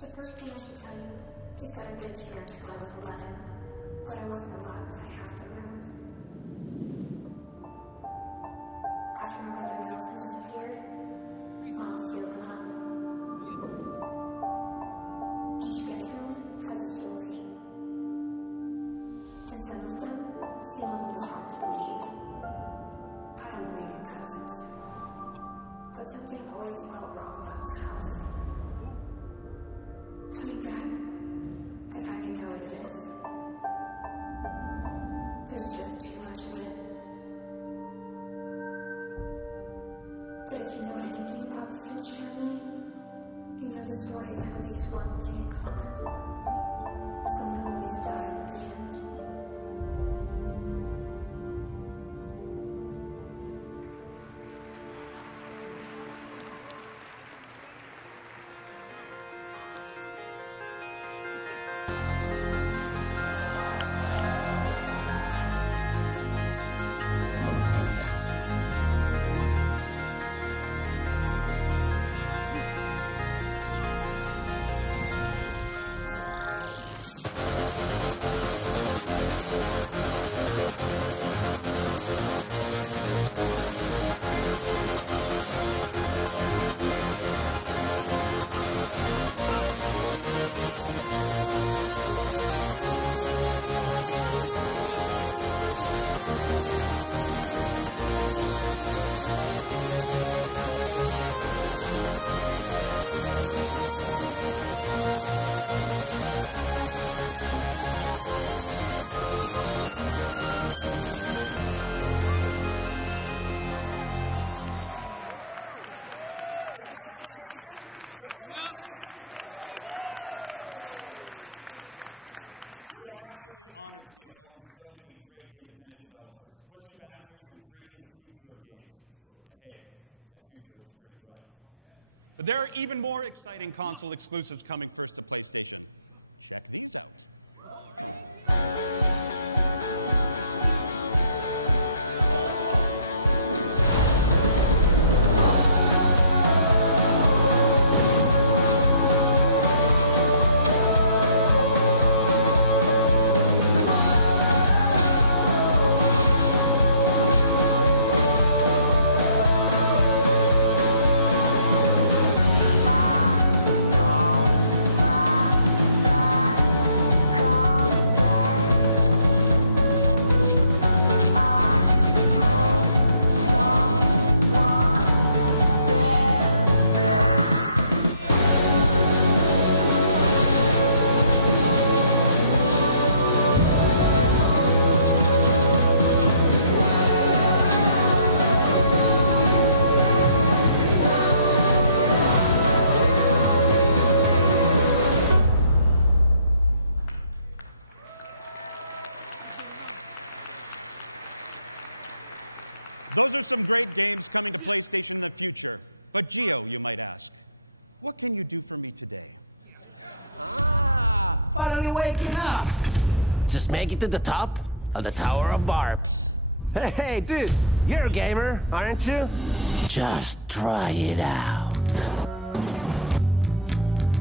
The first thing I should tell you is that I've been here until I was 11, but I wasn't allowed by half the rooms. After my brother Nelson disappeared, Mom sealed them up. Each bedroom has a story, and some of them seem a little hard to believe. I don't believe in ghosts, but something always felt wrong about the house. Coming back, like I can tell it is. There's just too much of it. But if you know anything about the Finch family, you know the stories have at least one thing in common. Someone always dies at the end. But there are even more exciting console exclusives coming first to PlayStation. But Gio, you might ask, what can you do for me today? Finally waking up! Just make it to the top of the Tower of Barb. Hey, dude, you're a gamer, aren't you? Just try it out.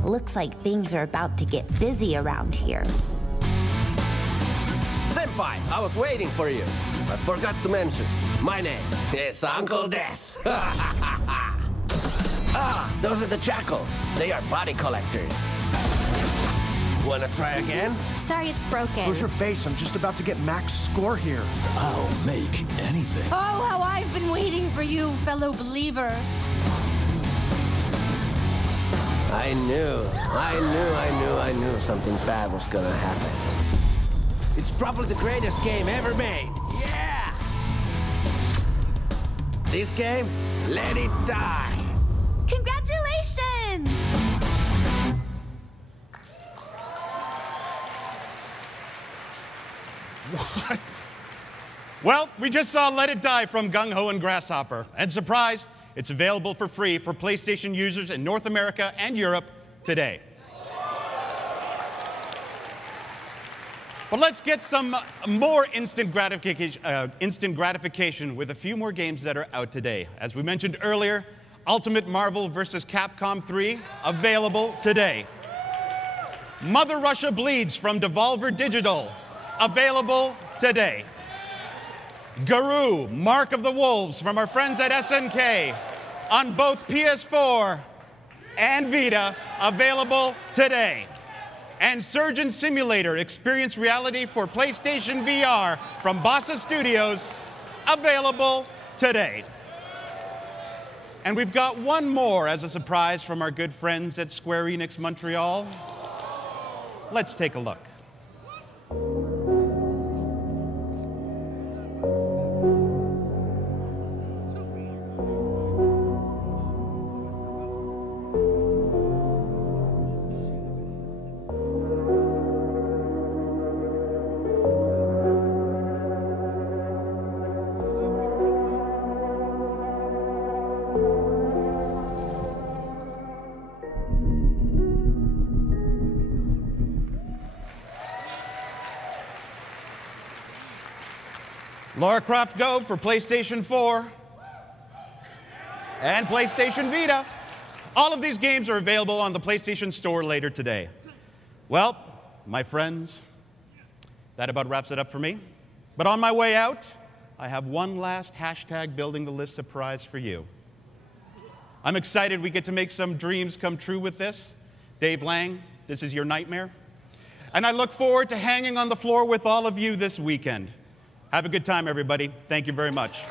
Looks like things are about to get busy around here. Senpai, I was waiting for you. I forgot to mention, my name is Uncle Death. Ah, those are the jackals. They are body collectors. Wanna try again? Sorry, it's broken. Close your face, I'm just about to get max score here. I'll make anything. Oh, how I've been waiting for you, fellow believer. I knew something bad was gonna happen. It's probably the greatest game ever made. Yeah! This game, let it die. Congratulations! What? Well, we just saw Let It Die from Gung Ho and Grasshopper. And surprise, it's available for free for PlayStation users in North America and Europe today. But let's get some more instant gratification with a few more games that are out today. As we mentioned earlier, Ultimate Marvel vs. Capcom 3, available today. Mother Russia Bleeds from Devolver Digital, available today. Garou, Mark of the Wolves from our friends at SNK, on both PS4 and Vita, available today. And Surgeon Simulator, Experience Reality for PlayStation VR from Bossa Studios, available today. And we've got one more as a surprise from our good friends at Square Enix Montreal. Let's take a look. Lara Croft Go for PlayStation 4 and PlayStation Vita. All of these games are available on the PlayStation Store later today. Well, my friends, that about wraps it up for me. But on my way out, I have one last hashtag building the list surprise for you. I'm excited we get to make some dreams come true with this. Dave Lang, this is your nightmare. And I look forward to hanging on the floor with all of you this weekend. Have a good time, everybody. Thank you very much.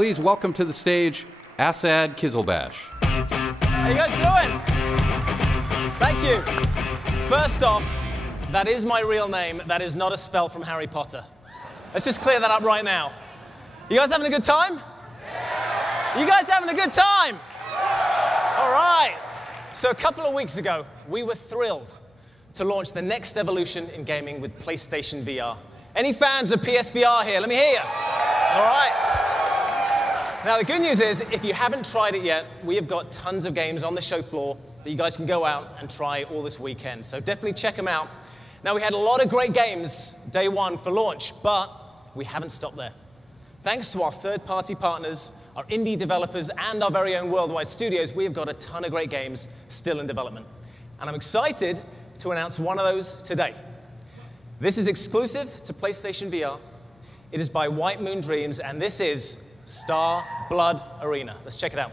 please welcome to the stage Asad Kizilbash. How you guys doing? Thank you. First off, that is my real name. That is not a spell from Harry Potter. Let's just clear that up right now. You guys having a good time? You guys having a good time? All right. So a couple of weeks ago, we were thrilled to launch the next evolution in gaming with PlayStation VR. Any fans of PSVR here? Let me hear you. All right. Now, the good news is, if you haven't tried it yet, we have got tons of games on the show floor that you guys can go out and try all this weekend. So definitely check them out. Now, we had a lot of great games day one for launch, but we haven't stopped there. Thanks to our third-party partners, our indie developers, and our very own worldwide studios, we have got a ton of great games still in development. And I'm excited to announce one of those today. This is exclusive to PlayStation VR. It is by White Moon Dreams, and this is Star Blood Arena. Let's check it out.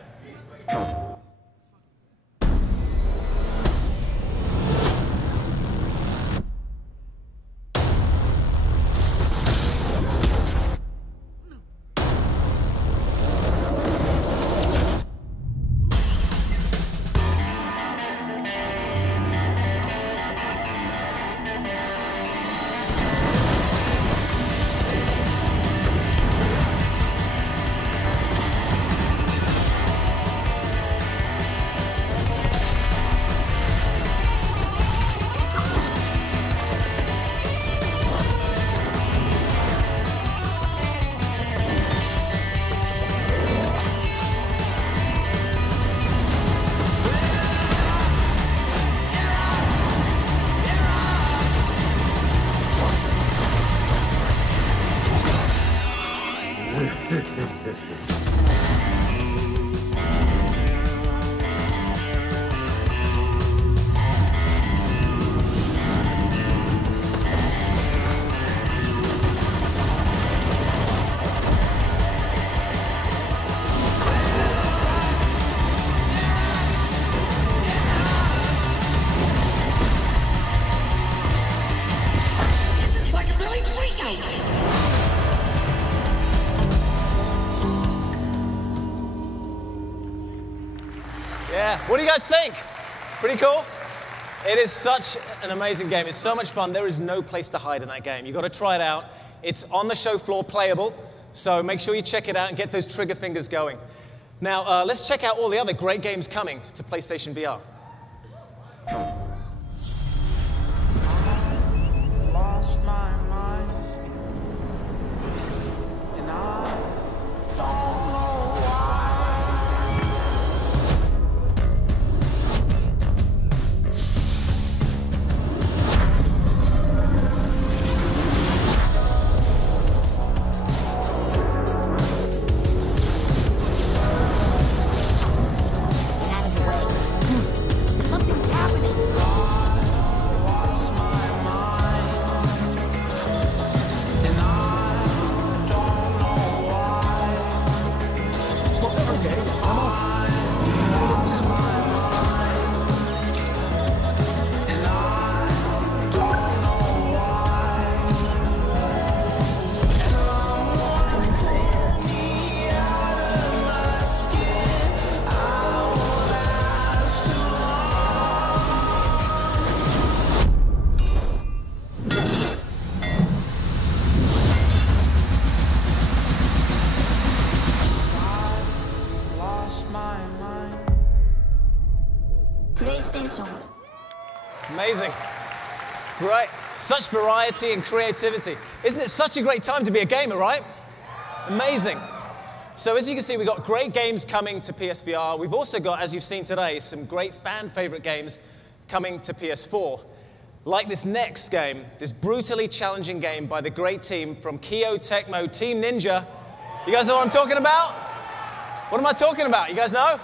Yeah, what do you guys think? Pretty cool? It is such an amazing game. It's so much fun. There is no place to hide in that game. You've got to try it out. It's on the show floor, playable, so make sure you check it out and get those trigger fingers going. Now, let's check out all the other great games coming to PlayStation VR. I lost my mind, and I don't know why. Something's happening. PlayStation. Amazing. Great. Such variety and creativity. Isn't it such a great time to be a gamer, right? Amazing. So as you can see, we've got great games coming to PSVR. We've also got, as you've seen today, some great fan favorite games coming to PS4. Like this next game, this brutally challenging game by the great team from Kyo Tecmo Team Ninja. You guys know what I'm talking about? What am I talking about? You guys know?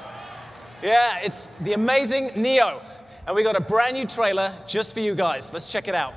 Yeah, it's the amazing Neo. And we got a brand new trailer just for you guys. Let's check it out.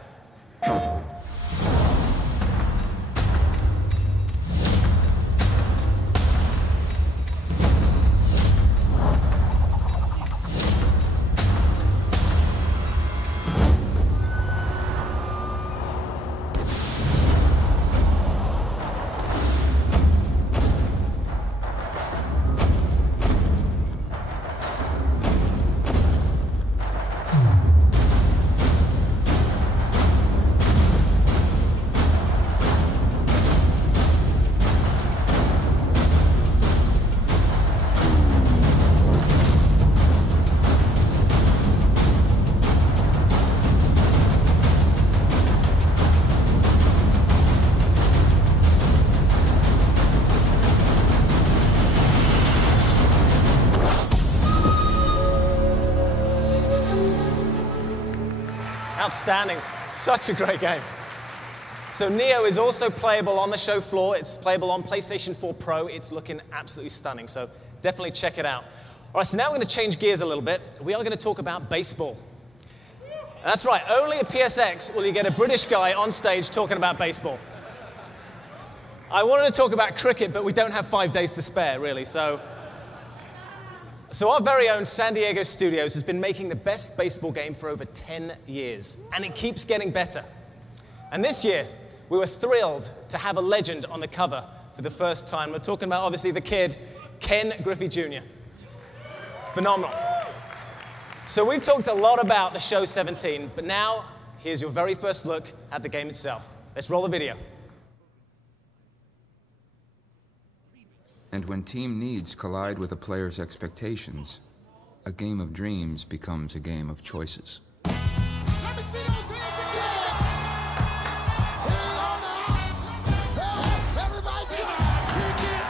Outstanding. Such a great game. So Neo is also playable on the show floor. It's playable on PlayStation 4 Pro. It's looking absolutely stunning, so definitely check it out. All right, so now we're going to change gears a little bit. We are going to talk about baseball. That's right, only at PSX will you get a British guy on stage talking about baseball. I wanted to talk about cricket, but we don't have 5 days to spare, really, so our very own San Diego Studios has been making the best baseball game for over 10 years, and it keeps getting better. And this year, we were thrilled to have a legend on the cover for the first time. We're talking about, obviously, the kid, Ken Griffey Jr. Phenomenal. So we've talked a lot about the show 17, but now here's your very first look at the game itself. Let's roll the video. And when team needs collide with a player's expectations, a game of dreams becomes a game of choices. Let me see those hands again. Hang on now. Everybody jump. Kick it.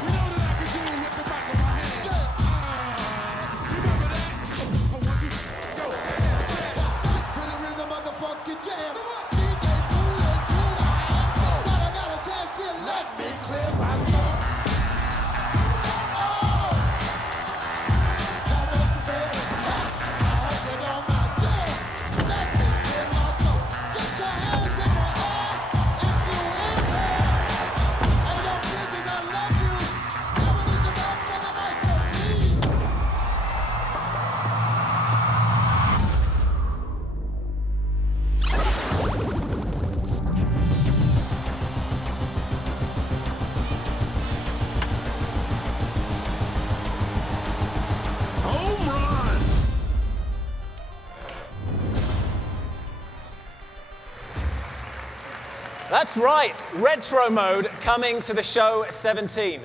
You know that I can do it with the back of my hand. Remember that? I want you to go. To the rhythm of the funky jam. DJ Cool and True, I am so. But I got a chance here. Let me clear my throat. That's right, retro mode coming to the show 17.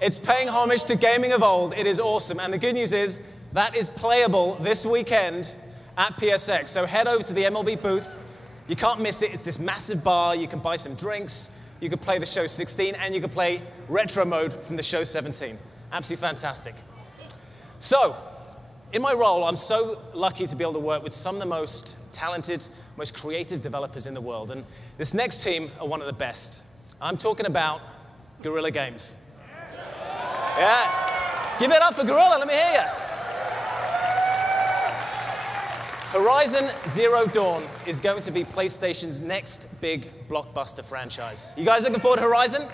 It's paying homage to gaming of old. It is awesome. And the good news is that is playable this weekend at PSX. So head over to the MLB booth. You can't miss it. It's this massive bar. You can buy some drinks. You can play the show 16, and you can play retro mode from the show 17. Absolutely fantastic. So, in my role, I'm so lucky to be able to work with some of the most talented, most creative developers in the world. And this next team are one of the best. I'm talking about Guerrilla Games. Yeah. Give it up for Guerrilla. Let me hear you. Horizon Zero Dawn is going to be PlayStation's next big blockbuster franchise. You guys looking forward to Horizon?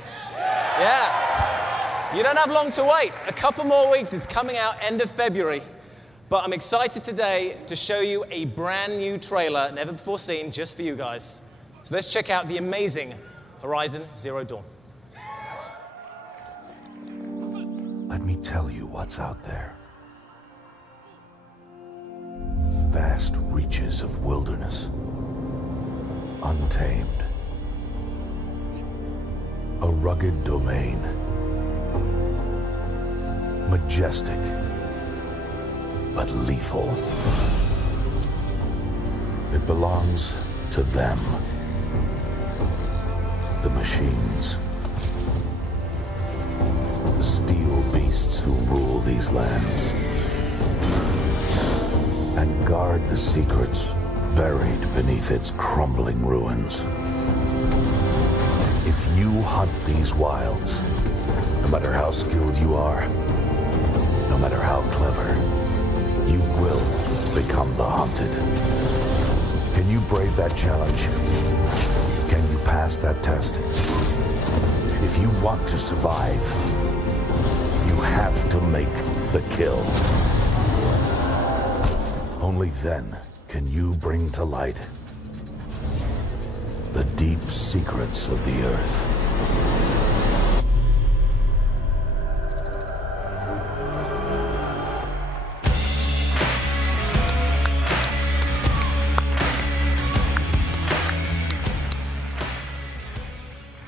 Yeah. You don't have long to wait. A couple more weeks. It's coming out end of February. But I'm excited today to show you a brand new trailer, never before seen, just for you guys. So let's check out the amazing Horizon Zero Dawn. Let me tell you what's out there. Vast reaches of wilderness, untamed. A rugged domain, majestic, but lethal. It belongs to them, the machines, the steel beasts who rule these lands and guard the secrets buried beneath its crumbling ruins. If you hunt these wilds, no matter how skilled you are, no matter how clever, you will become the hunted. Can you brave that challenge? Can you pass that test? If you want to survive, you have to make the kill. Only then can you bring to light the deep secrets of the Earth.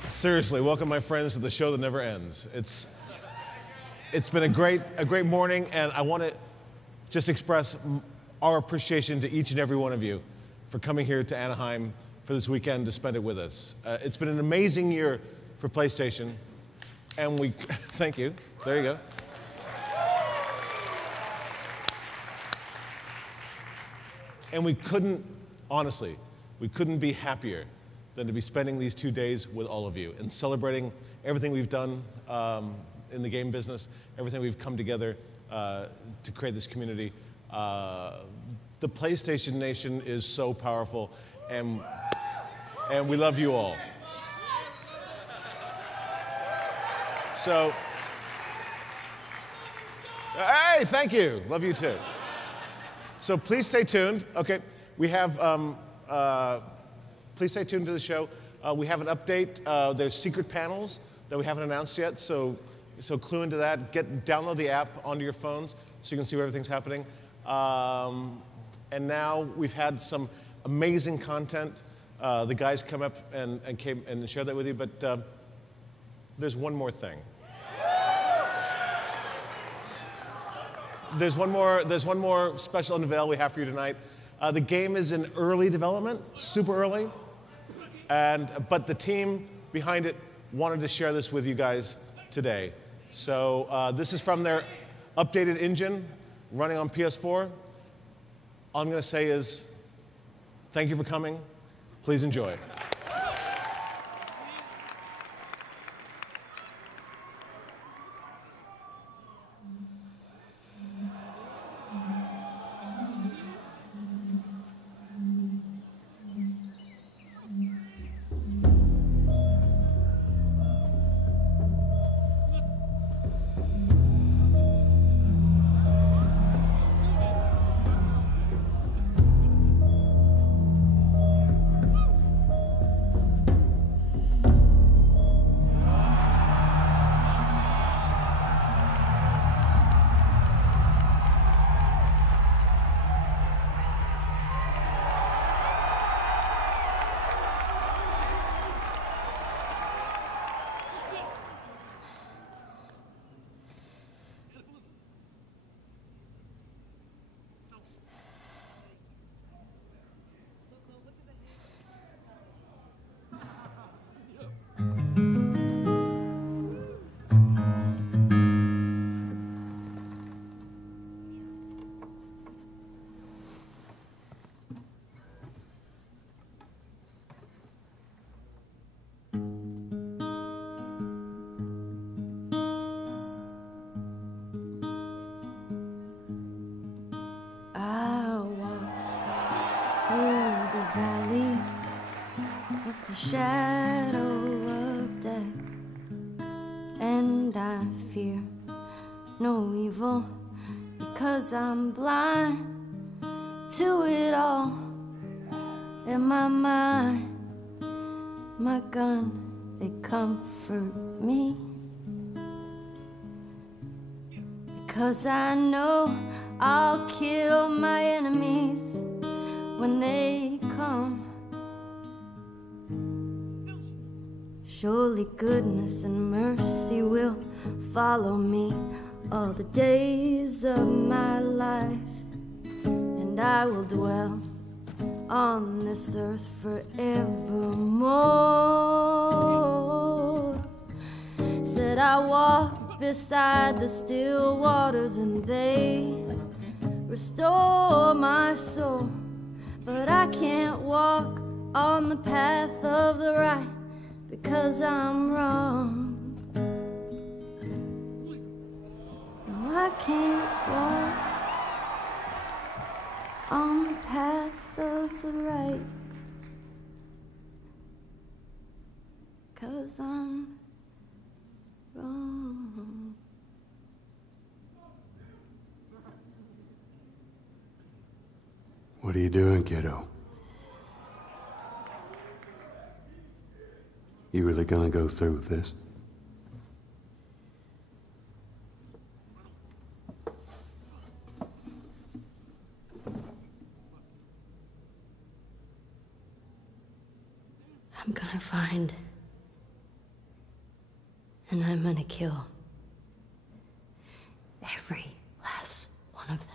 Seriously, welcome my friends to the show that never ends. It's been a great morning, and I want to just express our appreciation to each and every one of you for coming here to Anaheim for this weekend to spend it with us. It's been an amazing year for PlayStation, and we thank you. There you go. And we couldn't, honestly, we couldn't be happier than to be spending these 2 days with all of you and celebrating everything we've done in the game business, everything we've come together to create this community. The PlayStation Nation is so powerful, and we love you all. So, hey, thank you. Love you too. So please stay tuned. Okay, we have, please stay tuned to the show. We have an update. There's secret panels that we haven't announced yet, so clue into that. Download the app onto your phones so you can see where everything's happening. And now we've had some amazing content. The guys come up and came and shared that with you, but there's one more thing. There's one more special unveil we have for you tonight. The game is in early development, super early, but the team behind it wanted to share this with you guys today. So this is from their updated engine running on PS4. All I'm going to say is thank you for coming. Please enjoy. The shadow of death, and I fear no evil because I'm blind to it all. In my mind, my gun, they comfort me because I know I'll kill my enemies when they come. Surely goodness and mercy will follow me all the days of my life, and I will dwell on this earth forevermore. Said I walk beside the still waters and they restore my soul, but I can't walk on the path of the right because I'm wrong. No, I can't walk on the path of the right 'cause I'm wrong. What are you doing, kiddo? You really gonna go through with this? I'm gonna find, and I'm gonna kill every last one of them.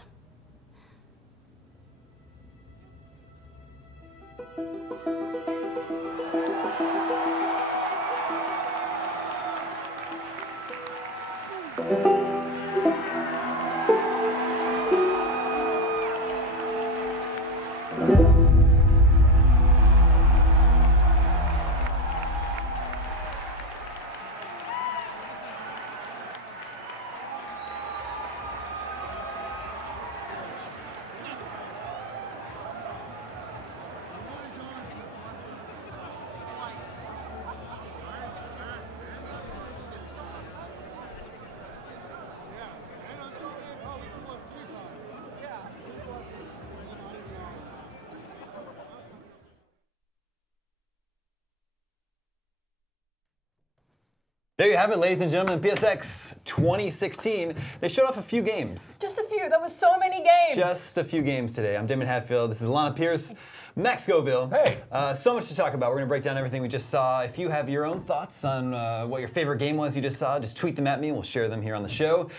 There you have it, ladies and gentlemen. PSX 2016. They showed off a few games. Just a few. That was so many games. Just a few games today. I'm Damon Hatfield. This is Alana Pierce. Max Scoville. Hey. So much to talk about. We're going to break down everything we just saw. If you have your own thoughts on what your favorite game was you just saw, just tweet them at me. We'll share them here on the show.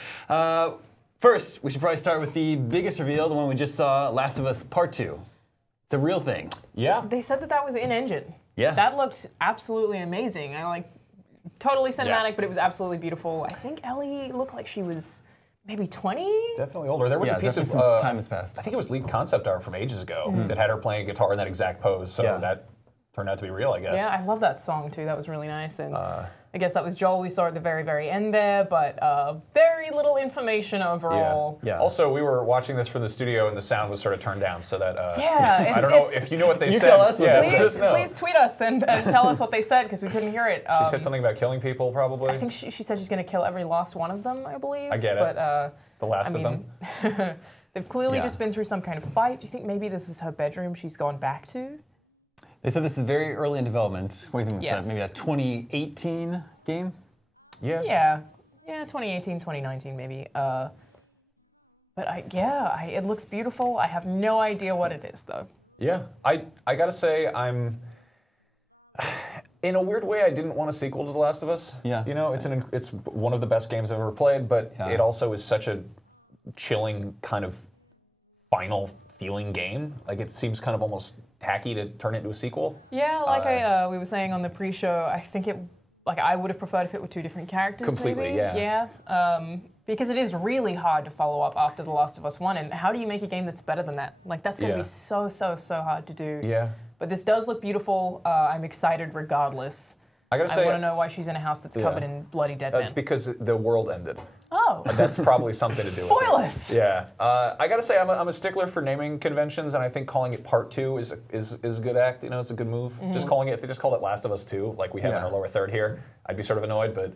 First, we should probably start with the biggest reveal, the one we just saw, Last of Us Part 2. It's a real thing. Yeah. They said that was in-engine. Yeah. That looked absolutely amazing. Totally cinematic, but it was absolutely beautiful. I think Ellie looked like she was maybe 20? Definitely older. There was a piece of time has passed. I think it was leaked concept art from ages ago that had her playing a guitar in that exact pose. So that turned out to be real, I guess. Yeah, I love that song too. That was really nice. And I guess that was Joel we saw at the very, very end there, but very little information overall. Yeah. Also, we were watching this from the studio and the sound was sort of turned down, so that I don't know if you know what they said. Tell us please tweet us and tell us what they said because we couldn't hear it. She said something about killing people, probably. I think she said she's going to kill every last one of them, I believe. I get it. But, the last of them. They've clearly just been through some kind of fight. Do you think maybe this is her bedroom she's gone back to? They said this is very early in development. What do you think Yes. maybe a 2018 game? Yeah. Yeah, 2018, 2019 maybe. But it looks beautiful. I have no idea what it is though. Yeah, I gotta say I'm. In a weird way, I didn't want a sequel to The Last of Us. Yeah. You know, it's one of the best games I've ever played, but it also is such a chilling kind of final feeling game. Like it seems kind of almost tacky to turn it into a sequel. Yeah, we were saying on the pre-show, I think I would have preferred if it were two different characters. Completely, maybe. yeah. Because it is really hard to follow up after The Last of Us 1, and how do you make a game that's better than that? That's going to be so hard to do. Yeah. But this does look beautiful. I'm excited regardless. I gotta say, I want to know why she's in a house that's covered in bloody dead men. Because the world ended. Oh. That's probably something to do with it. Spoilers! Yeah. I gotta say, I'm a stickler for naming conventions, and I think calling it Part 2 is a good act. You know, it's a good move. Mm-hmm. Just calling it, if they just called it Last of Us 2, like we have in our lower third here, I'd be sort of annoyed, but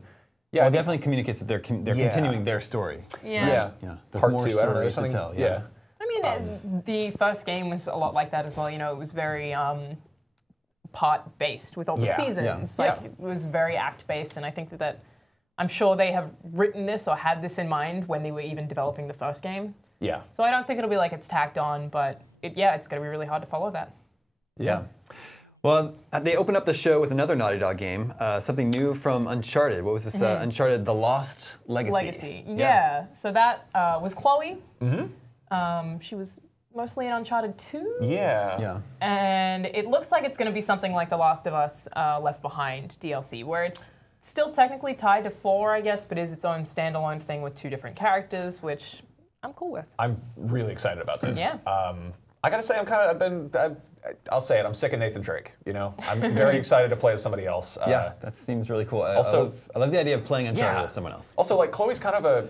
yeah. Well, it definitely communicates that they're continuing their story. Yeah. There's Part more 2, I don't know, stories to tell. Yeah. I mean, the first game was a lot like that as well. You know, it was very part-based with all the seasons. It was very act-based, and I think that I'm sure they have written this or had this in mind when they were even developing the first game. Yeah. So I don't think it'll be like it's tacked on, but it's going to be really hard to follow that. Yeah. Well, they opened up the show with another Naughty Dog game, something new from Uncharted. What was this? Uncharted: The Lost Legacy. Yeah. So that was Chloe. Mm-hmm. She was mostly in Uncharted 2. Yeah. And it looks like it's going to be something like The Last of Us Left Behind DLC, where it's still technically tied to 4, I guess, but is its own standalone thing with 2 different characters, which I'm cool with. I'm really excited about this. Yeah. I gotta say, I'll say it, I'm sick of Nathan Drake, you know? I'm very excited to play as somebody else. That seems really cool. I love the idea of playing Uncharted with someone else. Also, Chloe's kind of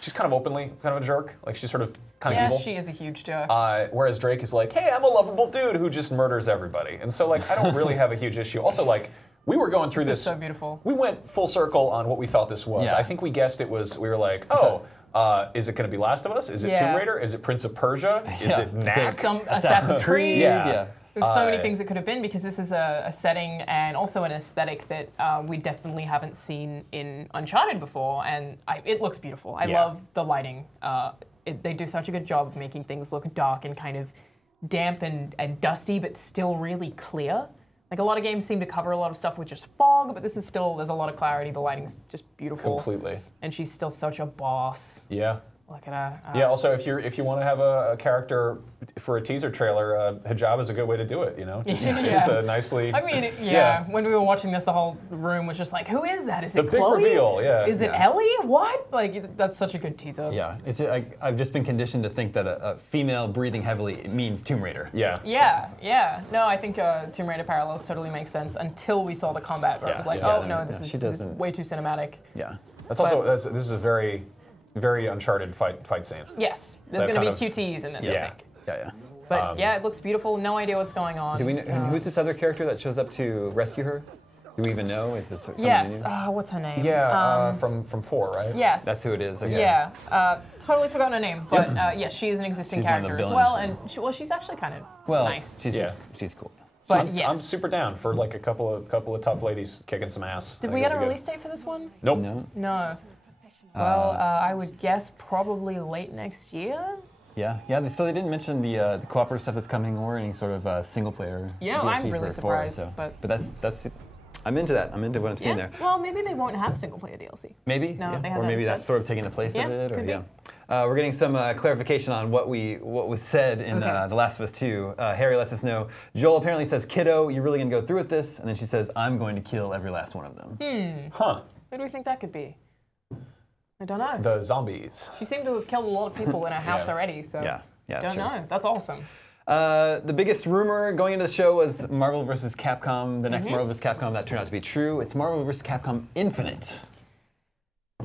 she's kind of openly kind of a jerk. She's sort of kind of evil. Yeah, she is a huge jerk. Whereas Drake is like, hey, I'm a lovable dude who just murders everybody. And so, I don't really have a huge issue. Also, we were going through this. Is so beautiful. We went full circle on what we thought this was. Yeah. I think we guessed it was, we were like, is it going to be Last of Us? Is it Tomb Raider? Is it Prince of Persia? Is it Knack? Some Assassin's Creed. Yeah. There's so many things it could have been because this is a setting and also an aesthetic that we definitely haven't seen in Uncharted before, and it looks beautiful. I love the lighting. They do such a good job of making things look dark and kind of damp and dusty, but still really clear. A lot of games seem to cover a lot of stuff with just fog, but this is still, there's a lot of clarity. The lighting's just beautiful. Completely. And she's still such a boss. Yeah. Look at her. Yeah, also, if you want to have a character for a teaser trailer, hijab is a good way to do it, you know? It's a nicely... I mean, when we were watching this, the whole room was just like, who is that? Is it Chloe? The big reveal, yeah. Is it Ellie? What? That's such a good teaser. Yeah, it's I've just been conditioned to think that a female breathing heavily means Tomb Raider. Yeah. Yeah. No, I think Tomb Raider parallels totally make sense until we saw the combat where it was like, this is way too cinematic. Yeah. This is a very Uncharted fight scene. Yes, there's going to be QTs in this, I think. Yeah. But it looks beautiful. No idea what's going on. Do we know, who's this other character that shows up to rescue her? Do we even know? Is this somebody Yes. new? What's her name? Yeah, from 4, right? Yes. That's who it is. Okay. Yeah. Totally forgotten her name, but she is an existing She's character one of the as well, villains. and she's actually kind of well, nice. She's cool. But I'm super down for like a couple of tough ladies kicking some ass. Did we get a release date for this one? Nope. No. Well, I would guess probably late next year. Yeah. So they didn't mention the cooperative stuff that's coming or any sort of single player. Yeah, DLC I'm really for surprised. so. But that's I'm into that. I'm into what I'm seeing there. Well, maybe they won't have single player DLC. Maybe. No, they have or that maybe instead. that's sort of taking the place of it. Or could be. We're getting some clarification on what was said in The Last of Us 2. Harry lets us know. Joel apparently says, "Kiddo, you're really gonna go through with this," and then she says, "I'm going to kill every last one of them." Huh. What do we think that could be? I don't know. The zombies. She seemed to have killed a lot of people in her house already, so don't know. That's awesome. The biggest rumor going into the show was Marvel vs. Capcom, the next Marvel vs. Capcom. That turned out to be true. It's Marvel vs. Capcom Infinite.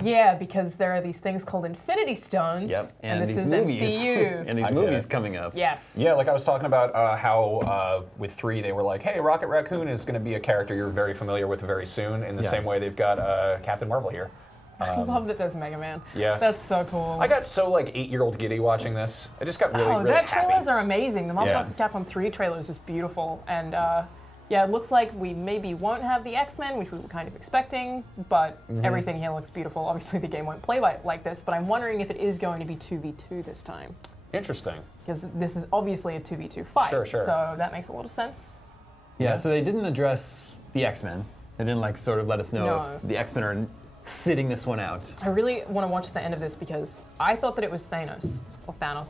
Yeah, because there are these things called Infinity Stones, and this is movies. MCU. And these movies coming up. Yes. Yeah, like I was talking about how with 3 they were like, hey, Rocket Raccoon is going to be a character you're very familiar with very soon, in the same way they've got Captain Marvel here. I love that there's Mega Man. Yeah. That's so cool. I got so like 8-year-old giddy watching this. I just got really that happy. trailers are amazing. The Marvel vs. Capcom 3 trailer is just beautiful, and yeah, it looks like we maybe won't have the X-Men, which we were kind of expecting, but everything here looks beautiful. Obviously, the game won't play like this, but I'm wondering if it is going to be 2v2 this time. Interesting. Because this is obviously a 2v2 fight, Sure. so that makes a lot of sense. Yeah, so they didn't address the X-Men. They didn't like sort of let us know if the X-Men are sitting this one out. I really want to watch the end of this because I thought that it was Thanos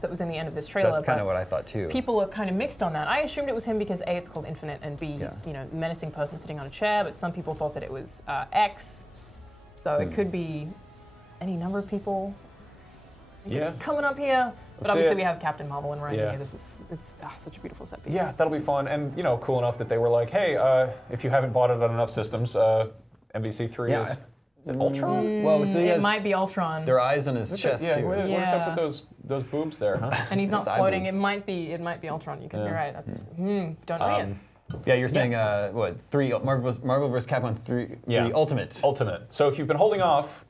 that was in the end of this trailer. That's kind of what I thought too. People are kind of mixed on that. I assumed it was him because A, it's called Infinite, and B, he's menacing person sitting on a chair. But some people thought that it was X, so it could be any number of people. It's coming up here. But obviously we have Captain Marvel and Ryan here. It's such a beautiful set piece. Yeah, that'll be fun, and cool enough that they were like, hey, if you haven't bought it on enough systems, MVC3 is. Is it Ultron? Well, so it might be Ultron. There are eyes on his chest too. What is up with those boobs there, huh? And he's not floating. It might be Ultron. You could be right. That's don't know yet. Yeah, you're saying what? 3 Marvel vs. Capcom 3 Ultimate. Ultimate. So if you've been holding off,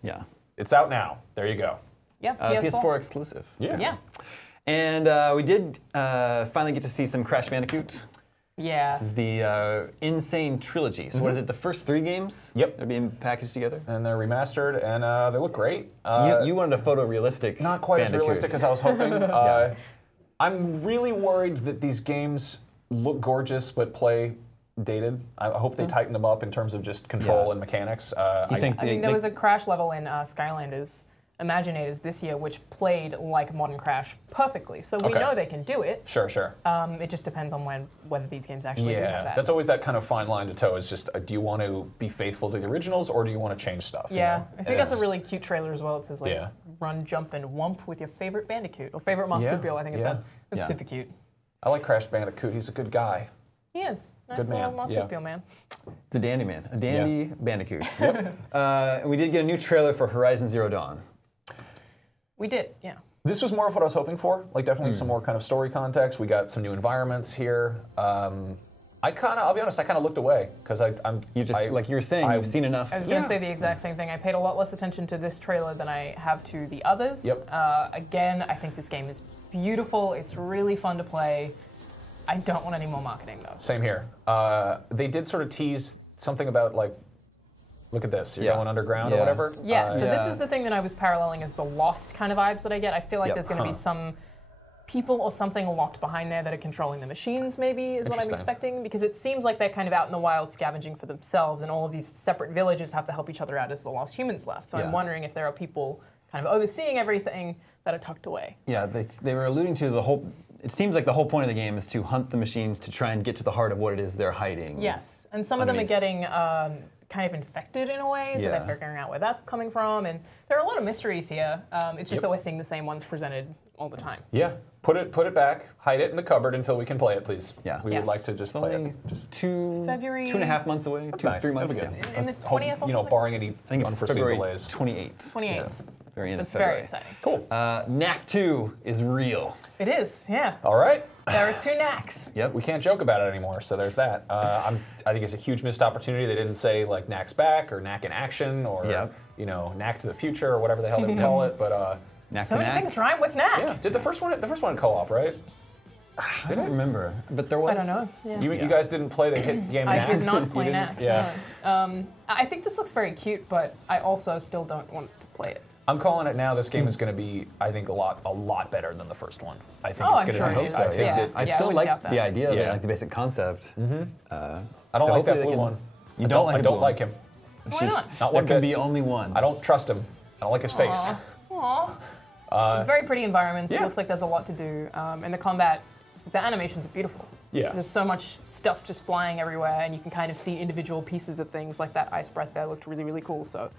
it's out now. There you go. Yeah, PS4 exclusive. Yeah. And we did finally get to see some Crash Bandicoot. Yeah. This is the Insane Trilogy. So what is it, the first 3 games? Yep. They're being packaged together? And they're remastered, and they look great. You wanted a photorealistic Not quite Bandicoot. as realistic as I was hoping. I'm really worried that these games look gorgeous but play dated. I hope they tighten them up in terms of just control and mechanics. I think there was a Crash level in Skylanders Imaginators this year, which played like modern Crash perfectly. So we know they can do it. Sure. It just depends on whether these games actually do have that. That's always that kind of fine line to toe. Is just do you want to be faithful to the originals or do you want to change stuff? Yeah, I think that's a really cute trailer as well. It says like run, jump, and whump with your favorite Bandicoot or favorite marsupial. I think it's super cute. I like Crash Bandicoot. He's a good guy. He is. Nice little marsupial man. It's a dandy man. A dandy Bandicoot. And we did get a new trailer for Horizon Zero Dawn. We did, yeah. This was more of what I was hoping for. Like definitely some more kind of story context. We got some new environments here. I'll be honest, I kind of looked away because like you were saying, you've seen enough. I was going to say the exact same thing. I paid a lot less attention to this trailer than I have to the others. Again, I think this game is beautiful. It's really fun to play. I don't want any more marketing though. Same here. They did sort of tease something about like, look at this, you're going underground or whatever. Yeah, so this is the thing that I was paralleling as the Lost kind of vibes that I get. I feel like there's going to be some people or something locked behind there that are controlling the machines, maybe, is what I'm expecting. Because it seems like they're kind of out in the wild scavenging for themselves, and all of these separate villages have to help each other out as the lost humans left. So I'm wondering if there are people kind of overseeing everything that are tucked away. Yeah, they were alluding to the whole... It seems like the whole point of the game is to hunt the machines to try and get to the heart of what it is they're hiding. Yes, and some of them are getting kind of infected in a way, so they're figuring out where that's coming from, and there are a lot of mysteries here. It's just that we're seeing the same ones presented all the time. Yeah, put it back, hide it in the cupboard until we can play it, please. Yeah, we would like to just play it. Just February 2.5 months away. That's 3 months. That'll be good. In the 20th, you know, barring any unforeseen February delays. 28th. 28th. Very end That's of February. very exciting. Cool. Knack 2 is real. It is, yeah. All right. There are 2 knacks. Yep, we can't joke about it anymore, so there's that. I think it's a huge missed opportunity. They didn't say like Knack's back or Knack in action or you know, Knack to the future or whatever the hell they call it. But so many things rhyme with Knack. Yeah. Did the first one co-op, right? I don't remember, but there was. I don't know. Yeah. You guys didn't play the hit game. I did not play Knack. Yeah. No. I think this looks very cute, but I also still don't want to play it. I'm calling it now. This game is going to be, I think, a lot better than the first one. I think Oh, it's I'm going sure to. it is. I think Yeah. that I still like the idea of it, Yeah. like the basic concept. I don't like that blue one. You don't like I the don't blue like one? him. Why not? Not There one can bit. be only one. I don't trust him. I don't like his face. Aw. Very pretty environments. yeah. It looks like there's a lot to do. And the combat, the animations are beautiful. Yeah. There's so much stuff just flying everywhere, and you can kind of see individual pieces of things, like that ice breath there looked really, really cool. So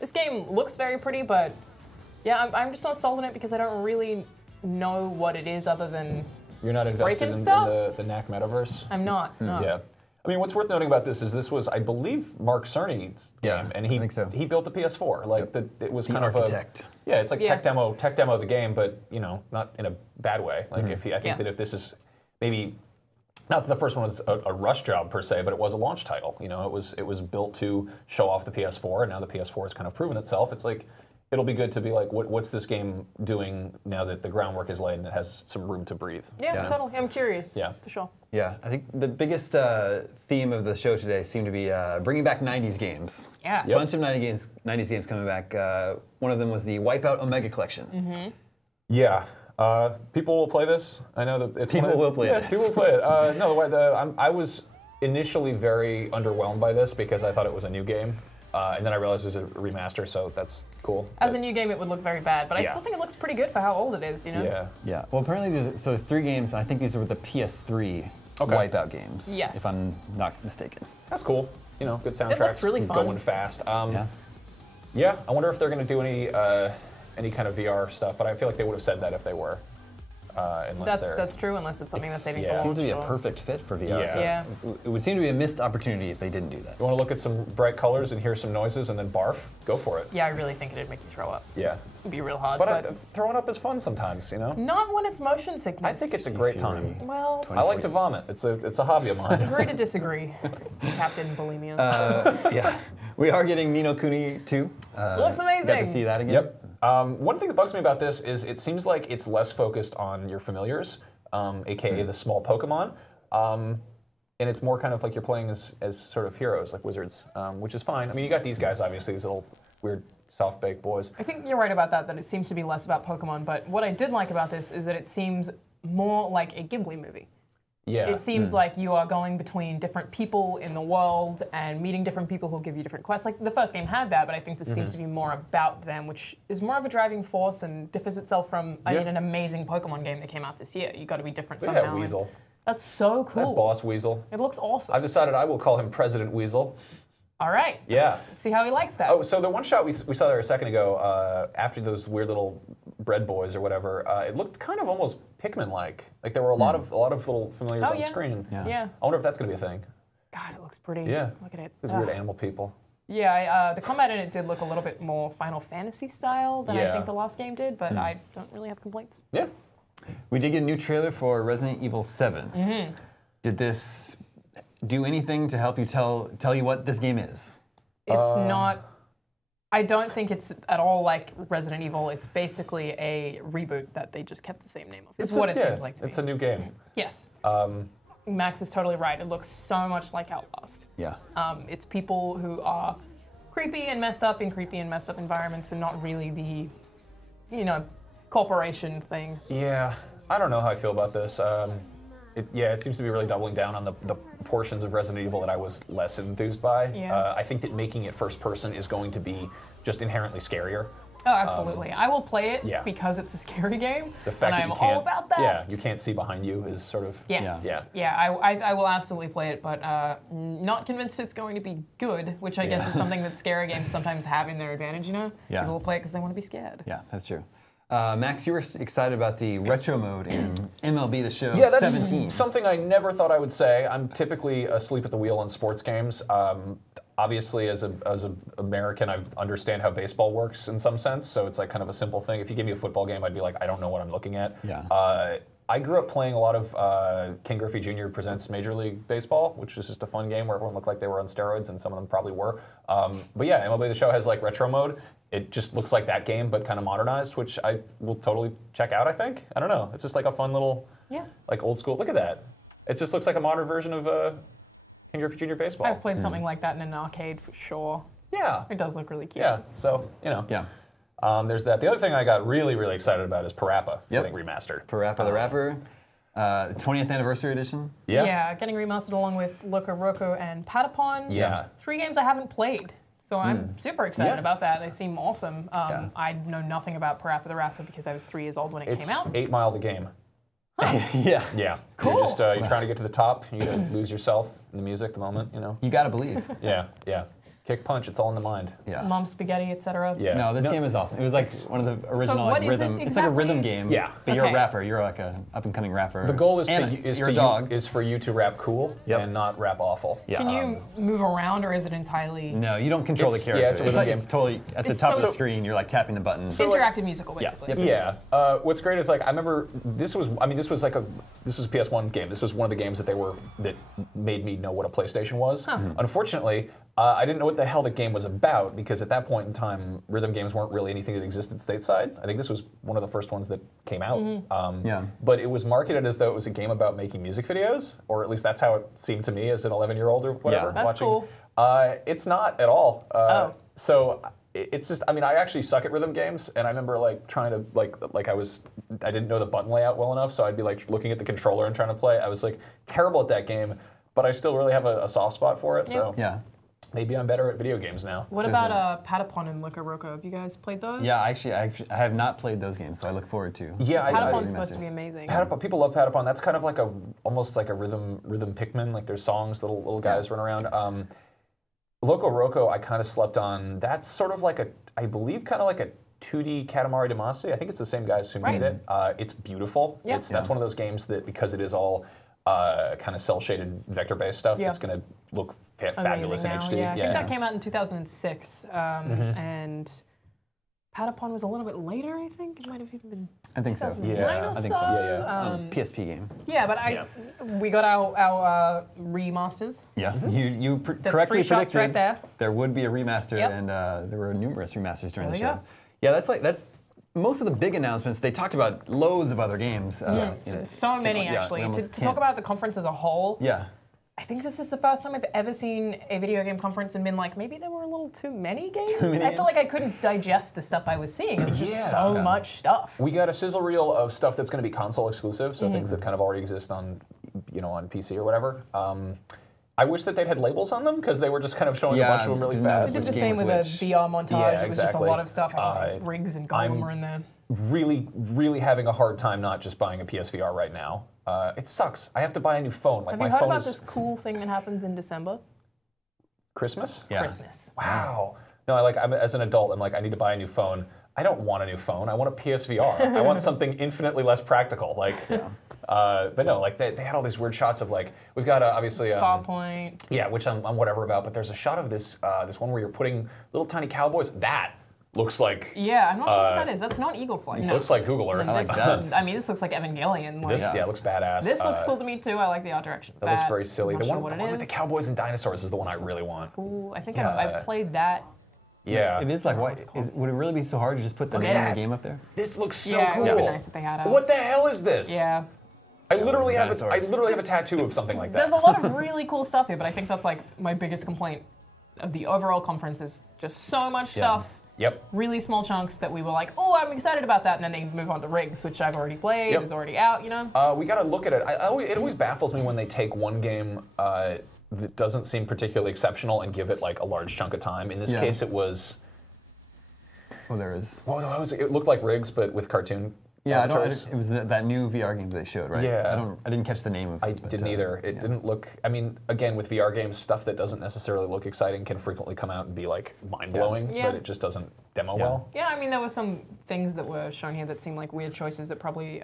this game looks very pretty, but yeah, I'm just not sold on it because I don't really know what it is other than You're not invested breaking in stuff? the Knack metaverse? I'm not, no. Yeah. I mean, what's worth noting about this is this was, I believe, Mark Cerny's game, and he built the PS4. Like it was The kind architect. of a it's like Yeah. tech demo of the game, but not in a bad way. Like I think that if this is maybe not that the first one was a rush job per se, but it was a launch title. You know, it was built to show off the PS4, and now the PS4 has kind of proven itself. It's like it'll be good to be like, what's this game doing now that the groundwork is laid and it has some room to breathe? Yeah, totally. I'm curious. Yeah. For sure. Yeah, I think the biggest theme of the show today seemed to be bringing back 90s games. Yeah. A bunch of 90s games coming back. One of them was the Wipeout Omega Collection. Mm-hmm. Yeah. People will play this. I know that it's People will play this. People will play it. I was initially very underwhelmed by this because I thought it was a new game, and then I realized it was a remaster, so that's cool. As a new game, it would look very bad, but I still think it looks pretty good for how old it is, you know? Yeah. Yeah. Well, apparently there's 3 games, and I think these are the PS3 Wipeout games. Yes. If I'm not mistaken. That's cool. You know, good soundtracks. It looks really fun. Going fast. Yeah. I wonder if they're going to do any kind of VR stuff, but I feel like they would have said that if they were. That's true, unless it's something that's saving for It launch. seems to be a perfect fit for VR. Yeah. So it would seem to be a missed opportunity if they didn't do that. You want to look at some bright colors and hear some noises and then barf? Go for it. Yeah, I really think it'd make you throw up. Yeah. It'd be real hard. But throwing up is fun sometimes, you know? Not when it's motion sickness. I think it's a great time. Well, I like to vomit. It's a hobby of mine. agree to disagree, Captain Bulimia. Yeah. We are getting Ni no Kuni 2. Looks amazing. Got to see that again. Yep. One thing that bugs me about this is it seems like it's less focused on your familiars, aka the small Pokemon, and it's more kind of like you're playing as sort of heroes, like wizards, which is fine. I mean, you got these guys, obviously, these little weird soft-baked boys. I think you're right about that it seems to be less about Pokemon, but what I did like about this is that it seems more like a Ghibli movie. Yeah. It seems like you are going between different people in the world and meeting different people who give you different quests. Like the first game had that, but I think this seems to be more about them, which is more of a driving force and differs itself from, I mean, an amazing Pokemon game that came out this year. You got to be different Look at somehow. that Weasel. That's so cool. That boss Weasel. It looks awesome. I've decided I will call him President Weasel. All right. Yeah. Let's see how he likes that. Oh, so the one shot we saw there a second ago, after those weird little bread boys or whatever, it looked kind of almost Pikmin-like. Like there were a lot of little familiars on the screen. Yeah. I wonder if that's going to be a thing. God, it looks pretty. Yeah. Look at it. Those weird animal people. Yeah, the combat in it did look a little bit more Final Fantasy style than I think the last game did, but I don't really have complaints. Yeah. We did get a new trailer for Resident Evil 7. Did this do anything to help you tell you what this game is? It's not. I don't think it's at all like Resident Evil. It's basically a reboot that they just kept the same name of. It's what it seems like to me. It's a new game. Yes. Max is totally right. It looks so much like Outlast. Yeah. It's people who are creepy and messed up in creepy and messed up environments and not really the, corporation thing. Yeah. I don't know how I feel about this. It seems to be really doubling down on the portions of Resident Evil that I was less enthused by. Yeah. I think that making it first person is going to be just inherently scarier. Oh, absolutely. I will play it yeah. because it's a scary game, The fact and that I'm you can't, all about that. Yeah, you can't see behind you is sort of... Yes. Yeah. I will absolutely play it, but not convinced it's going to be good, which I guess is something that scary games sometimes have in their advantage, Yeah. People will play it because they want to be scared. Yeah, that's true. Max, you were excited about the retro mode in MLB The Show 17. Something I never thought I would say. I'm typically asleep at the wheel on sports games. Obviously, as an American, I understand how baseball works in some sense, so it's like kind of a simple thing. If you give me a football game, I'd be like, I don't know what I'm looking at. Yeah. I grew up playing a lot of Ken Griffey Jr. Presents Major League Baseball, which was just a fun game where everyone looked like they were on steroids, and some of them probably were. But yeah, MLB The Show has like retro mode. It just looks like that game, but kind of modernized, which I will totally check out, I think. I don't know. It's just like a fun little Yeah. Like old school. Look at that. It just looks like a modern version of King Griffey Jr. Baseball. I've played something like that in an arcade for sure. Yeah. It does look really cute. Yeah. So, you know. Yeah. There's that. The other thing I got really, really excited about is Parappa getting remastered. Parappa the Rapper, 20th anniversary edition. Yeah, getting remastered along with Loco Roco and Patapon. Yeah. 3 games I haven't played. So I'm super excited about that. They seem awesome. I know nothing about Parappa the Rapper because I was 3 years old when it came out. 8 Mile the game. Yeah. Yeah. Cool. You're just you're trying to get to the top. You lose yourself in the music, the moment, you know. You gotta believe. Yeah, yeah. Kick, punch, it's all in the mind. Yeah. Mom Spaghetti, etc. Yeah. No, this game is awesome. It was like one of the original what is it rhythm. It's like a exactly? rhythm game. Yeah. But you're a Okay. rapper. You're like a up and coming rapper. The goal is you're a dog. is for you to rap cool and not rap awful. Yeah. Can you move around, or is it entirely No, you don't control the It's- character. yeah, it's a rhythm like game. it's totally at the It's top so- of the screen. You're like tapping the buttons. interactive musical, basically? Yeah. What's great is like I remember this was this was a PS1 game. This was one of the games that made me know what a PlayStation was. Unfortunately, I didn't know what the hell the game was about because at that point in time, rhythm games weren't really anything that existed stateside. I think this was one of the first ones that came out. But it was marketed as though it was a game about making music videos, or at least that's how it seemed to me as an 11-year-old or whatever. That's watching. cool. It's not at all. So it's just, I actually suck at rhythm games, and I remember like trying to I didn't know the button layout well enough, so I'd be like looking at the controller and trying to play. I was like terrible at that game, but I still really have a soft spot for it. So maybe I'm better at video games now. What about Patapon and Loco Roco? Have you guys played those? Yeah, actually, I have not played those games, so I look forward to. Yeah, Patapon's supposed to be amazing. People love Patapon. That's kind of like almost like a rhythm Pikmin. Like there's songs, little guys run around. Loco Roco, I kind of slept on. That's sort of like I believe kind of like a 2D Katamari Damacy. I think it's the same guys who made it. It's beautiful. Yeah. That's one of those games that because it is all kind of cell-shaded vector-based stuff, it's going to look fabulous in HD. Yeah, I think that came out in 2006, and Patapon was a little bit later. I think it might have even been. I think so. 2009 or I think so. PSP game. Yeah, but we got our remasters. Yeah, you That's correctly 3 shots predicted right there. there would be a remaster, Yep. and there were numerous remasters during the There you show. go. Yeah, that's most of the big announcements. They talked about loads of other games. So many, actually. To talk about the conference as a whole, yeah. I think this is the first time I've ever seen a video game conference and been like, maybe there were a little too many games. I feel like I couldn't digest the stuff I was seeing. It was just so much stuff. We got a sizzle reel of stuff that's going to be console exclusive, so things that kind of already exist on, on PC or whatever. I wish that they'd had labels on them because they were just kind of showing a bunch of them really fast. They did the same with a VR montage. It was just a lot of stuff. Riggs and Gollum were in there. Really, really having a hard time not just buying a PSVR right now. It sucks. I have to buy a new phone. Like Have my you heard phone about is this cool thing that happens in December? Christmas. Yeah. Christmas. Wow. No, I'm as an adult, I'm like, I need to buy a new phone. I don't want a new phone. I want a PSVR. I want something infinitely less practical. Like, but no, like they had all these weird shots of like we've got obviously Farpoint. Yeah, which I'm whatever about. But there's a shot of this this one where you're putting little tiny cowboys. That looks like Yeah, I'm not sure what that is. That's not Eagle Flight. Looks like Google Earth. I like that. I mean, this looks like Evangelion. Like, This looks badass. This looks cool to me too. I like the art direction. That looks very silly. I'm The not one, sure the what one it with the is. cowboys and dinosaurs is the one I really want. Cool. I think I played that. Yeah. It is like, would it really be so hard to just put the name of the game up there? This looks so Yeah, cool. it would be nice if they had it. What the hell is this? Yeah. I literally have a tattoo of something like that. There's a lot of really cool stuff here, but I think that's like my biggest complaint of the overall conference is just so much stuff. Yep. Really small chunks that we were like, oh, I'm excited about that, and then they move on to Riggs, which I've already played, is already out, you know? We gotta look at it. It always baffles me when they take one game that doesn't seem particularly exceptional and give it like a large chunk of time. In this case, it was. Oh, there is. Well, it looked like Riggs, but with cartoon. Yeah, avatars. it was that new VR game that they showed, right? Yeah. I didn't catch the name of it. I didn't either. It didn't look. I mean, again, with VR games, stuff that doesn't necessarily look exciting can frequently come out and be like mind blowing, Yeah. but it just doesn't demo well. Yeah, I mean, there were some things that were shown here that seemed like weird choices that probably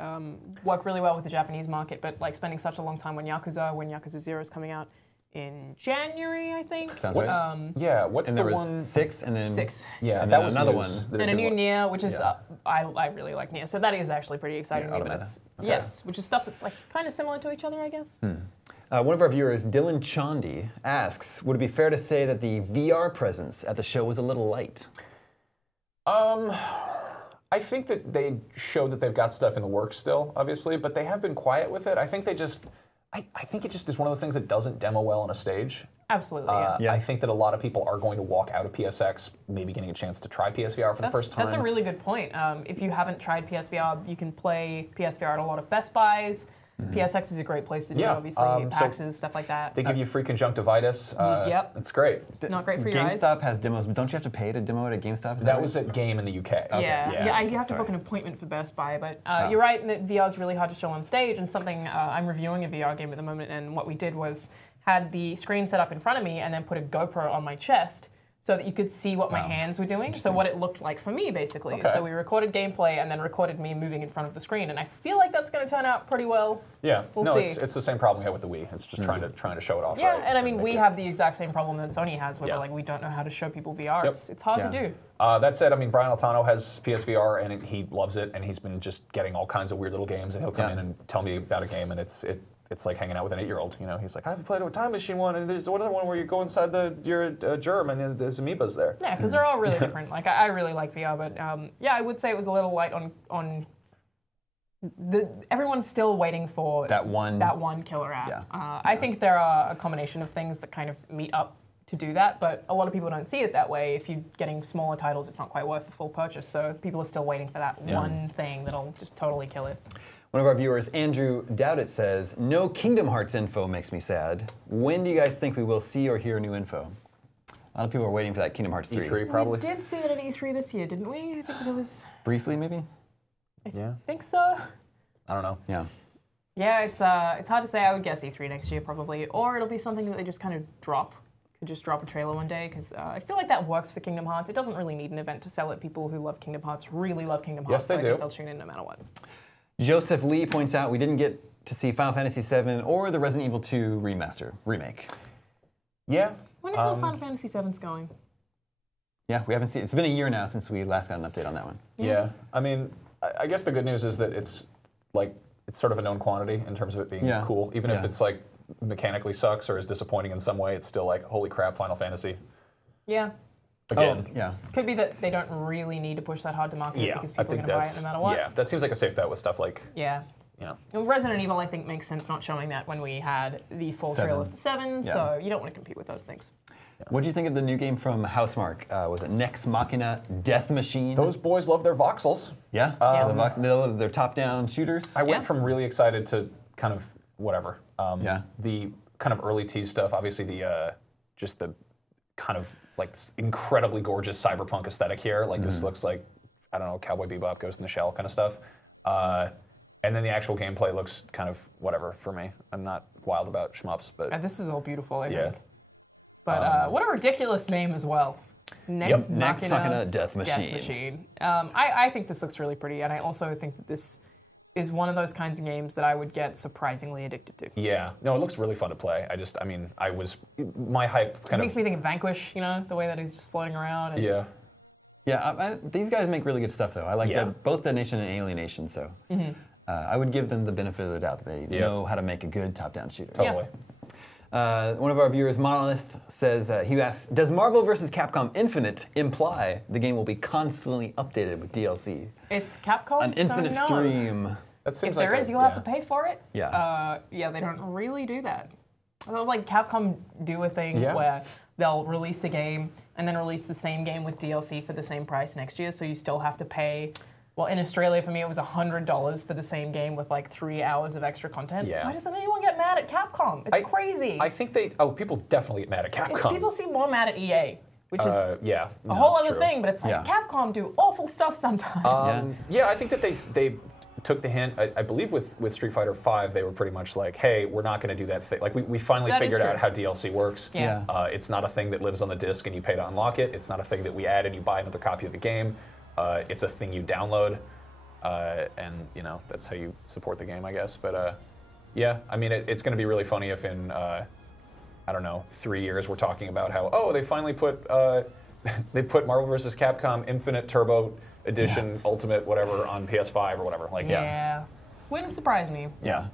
work really well with the Japanese market, but like spending such a long time on Yakuza when Yakuza 0 is coming out in January, I think. Sounds right. Yeah, what's and the there one? was 6, and then 6. Yeah, and that then was another news. one. And a new Nier, which is I really like Nier, so that is actually pretty exciting to me. But Automata. it's Okay. yes, which is stuff that's like kind of similar to each other, I guess. One of our viewers, Dylan Chandi, asks, would it be fair to say that the VR presence at the show was a little light? I think that they showed that they've got stuff in the works still, obviously, but they have been quiet with it. I think they just, I think it just is one of those things that doesn't demo well on a stage. Absolutely, yeah. I think that a lot of people are going to walk out of PSX maybe getting a chance to try PSVR for the first time. That's a really good point. If you haven't tried PSVR, you can play PSVR at a lot of Best Buys. PSX is a great place to do it, obviously, PAXs, stuff like that. They give you free conjunctivitis. Yep. It's great. Not great for your eyes. GameStop has demos, but don't you have to pay to demo it at GameStop? That was at Game in the UK. Okay. Yeah, you have to book an appointment for Best Buy, but you're right that VR is really hard to show on stage, and something, I'm reviewing a VR game at the moment, and what we did was had the screen set up in front of me and then put a GoPro on my chest so that you could see what my hands were doing, so what it looked like for me, basically. Okay. So we recorded gameplay and then recorded me moving in front of the screen, and I feel like that's going to turn out pretty well. Yeah, We'll see. It's the same problem we have with the Wii. It's just trying to show it off. Yeah, right, and I mean, we have the exact same problem that Sony has, where like we don't know how to show people VR. It's hard to do. That said, I mean, Brian Altano has PSVR, and he loves it, and he's been just getting all kinds of weird little games, and he'll come in and tell me about a game, and it's like hanging out with an 8-year-old. You know, he's like, I've played a Time Machine one, and there's another one where you go inside you're a germ, and there's amoebas there. Yeah, because they're all really different. Like I really like VR, but yeah, I would say it was a little light on. Everyone's still waiting for that one killer app. Yeah. I think there are a combination of things that kind of meet up to do that, but a lot of people don't see it that way. If you're getting smaller titles, it's not quite worth the full purchase. So people are still waiting for that one thing that'll just totally kill it. One of our viewers, Andrew Dowdit, says, no Kingdom Hearts info makes me sad. When do you guys think we will see or hear new info? A lot of people are waiting for that Kingdom Hearts 3. E3 probably. We did see it at E3 this year, didn't we? I think it was... Briefly, maybe? I think so. I don't know. Yeah. Yeah, it's hard to say. I would guess E3 next year probably, or it'll be something that they just kind of drop. Could just drop a trailer one day, because I feel like that works for Kingdom Hearts. It doesn't really need an event to sell it. People who love Kingdom Hearts really love Kingdom Hearts. Yes, they so I do. think they'll tune in no matter what. Joseph Lee points out we didn't get to see Final Fantasy VII or the Resident Evil 2 remake. Yeah. Wonder how Final Fantasy VII's going. Yeah, we haven't seen. It's been a year now since we last got an update on that one. Yeah. I mean, I guess the good news is that it's sort of a known quantity in terms of it being cool, even if it's like mechanically sucks or is disappointing in some way. It's still like, holy crap, Final Fantasy. Yeah. Again. Yeah. Could be that they don't really need to push that hard to market because people are going to buy it no matter what. Yeah, that seems like a safe bet with stuff like. Yeah. And Resident Evil, I think, makes sense not showing that when we had the full trailer for 7, so you don't want to compete with those things. What do you think of the new game from Housemarque? Was it Nex Machina Death Machine? Those boys love their voxels. Yeah, they love their top-down shooters. I went from really excited to kind of whatever. The kind of early tease stuff, obviously just the kind of like this incredibly gorgeous cyberpunk aesthetic here. Like this looks like, I don't know, Cowboy Bebop, Ghost in the Shell kind of stuff. And then the actual gameplay looks kind of whatever for me. I'm not wild about shmups, but... this is all beautiful, I think. But what a ridiculous name as well. Nex Machina Death Machine. I think this looks really pretty, and I also think that this is one of those kinds of games that I would get surprisingly addicted to. Yeah. No, it looks really fun to play. My hype kind of... It makes me think of Vanquish, you know, the way that he's just floating around. And Yeah, these guys make really good stuff, though. I like both Detonation and Alienation, so I would give them the benefit of the doubt that they know how to make a good top-down shooter. Totally. One of our viewers, Monolith, says, he asks, does Marvel vs. Capcom Infinite imply the game will be constantly updated with DLC? It's Capcom, An infinite so no. stream. That seems if like there is, you'll have to pay for it. Yeah. Yeah, they don't really do that. They'll, like Capcom do a thing where they'll release a game and then release the same game with DLC for the same price next year, so you still have to pay. Well, in Australia, for me, it was $100 for the same game with like 3 hours of extra content. Yeah. Why doesn't anyone get mad at Capcom? It's crazy. I think people definitely get mad at Capcom. People seem more mad at EA, which is a no, whole that's other true. thing, but it's like Capcom do awful stuff sometimes. Yeah, I think that they took the hint. I believe with Street Fighter V, they were pretty much like, hey, we're not going to do that thing. Like, we finally figured out how DLC works. Yeah. It's not a thing that lives on the disc and you pay to unlock it. It's not a thing that we add and you buy another copy of the game. It's a thing you download. And, you know, that's how you support the game, I guess. But, yeah, I mean, it's going to be really funny if in, I don't know, 3 years we're talking about how, oh, they finally put, they put Marvel vs. Capcom Infinite Turbo Edition, Ultimate, whatever, on PS5 or whatever. Like, yeah. Wouldn't surprise me. Yeah.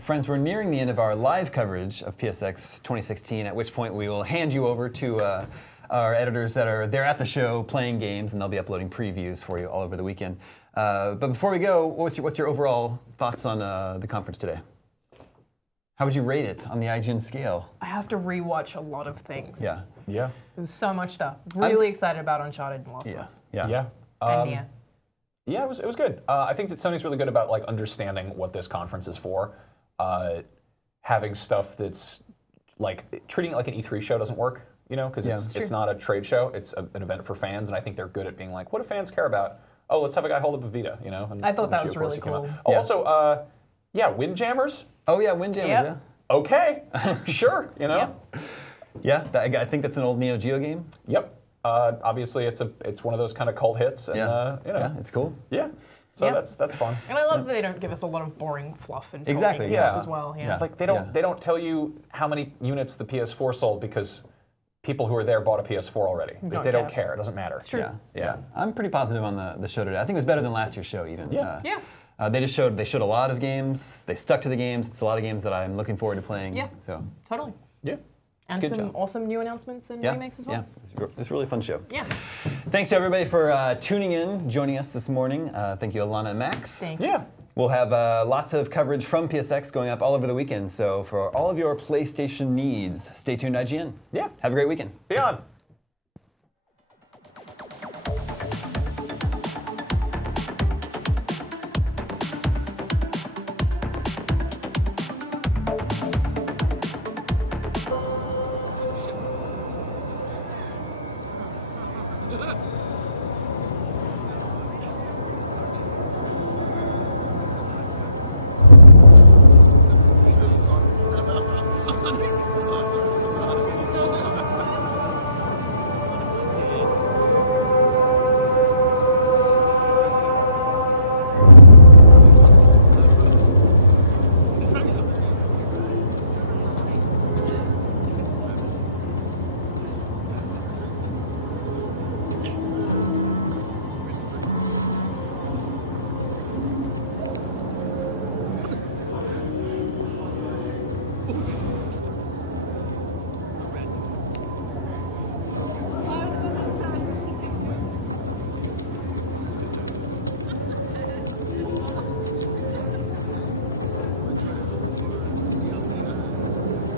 Friends, we're nearing the end of our live coverage of PSX 2016, at which point we will hand you over to our editors that are there at the show playing games, and they'll be uploading previews for you all over the weekend. But before we go, what's your overall thoughts on the conference today? How would you rate it on the IGN scale? I have to rewatch a lot of things. Yeah. Yeah. There's so much stuff. Really excited about Uncharted and Lost of Us. Yeah. And Nia. Yeah, it was good. I think that Sony's really good about like understanding what this conference is for. Having stuff that's like treating it like an E3 show doesn't work, you know, because it's not a trade show. It's an event for fans, and I think they're good at being like, what do fans care about? Oh, let's have a guy hold up a Vita, you know. And I thought that was really cool. Oh, also, Windjammers. Oh yeah, Windjammers. Yeah. Okay, sure, you know. Yeah, I think that's an old Neo Geo game. Yep. Obviously, it's one of those kind of cult hits, and you know, it's cool. Yeah. So that's fun. And I love that they don't give us a lot of boring fluff and talking Exactly. stuff as well. Yeah. Like they don't tell you how many units the PS4 sold because people who are there bought a PS4 already. They don't care. It doesn't matter. It's true. Yeah. I'm pretty positive on the show today. I think it was better than last year's show even. Yeah. They showed a lot of games. They stuck to the games. It's a lot of games that I'm looking forward to playing. Yeah. So Totally. Yeah. And Good some job. awesome new announcements and remakes as well. Yeah, it's a really fun show. Yeah. Thanks to everybody for tuning in, joining us this morning. Thank you, Alana and Max. Thank you. Yeah. We'll have lots of coverage from PSX going up all over the weekend. So for all of your PlayStation needs, stay tuned to IGN. Yeah. Have a great weekend. Be on.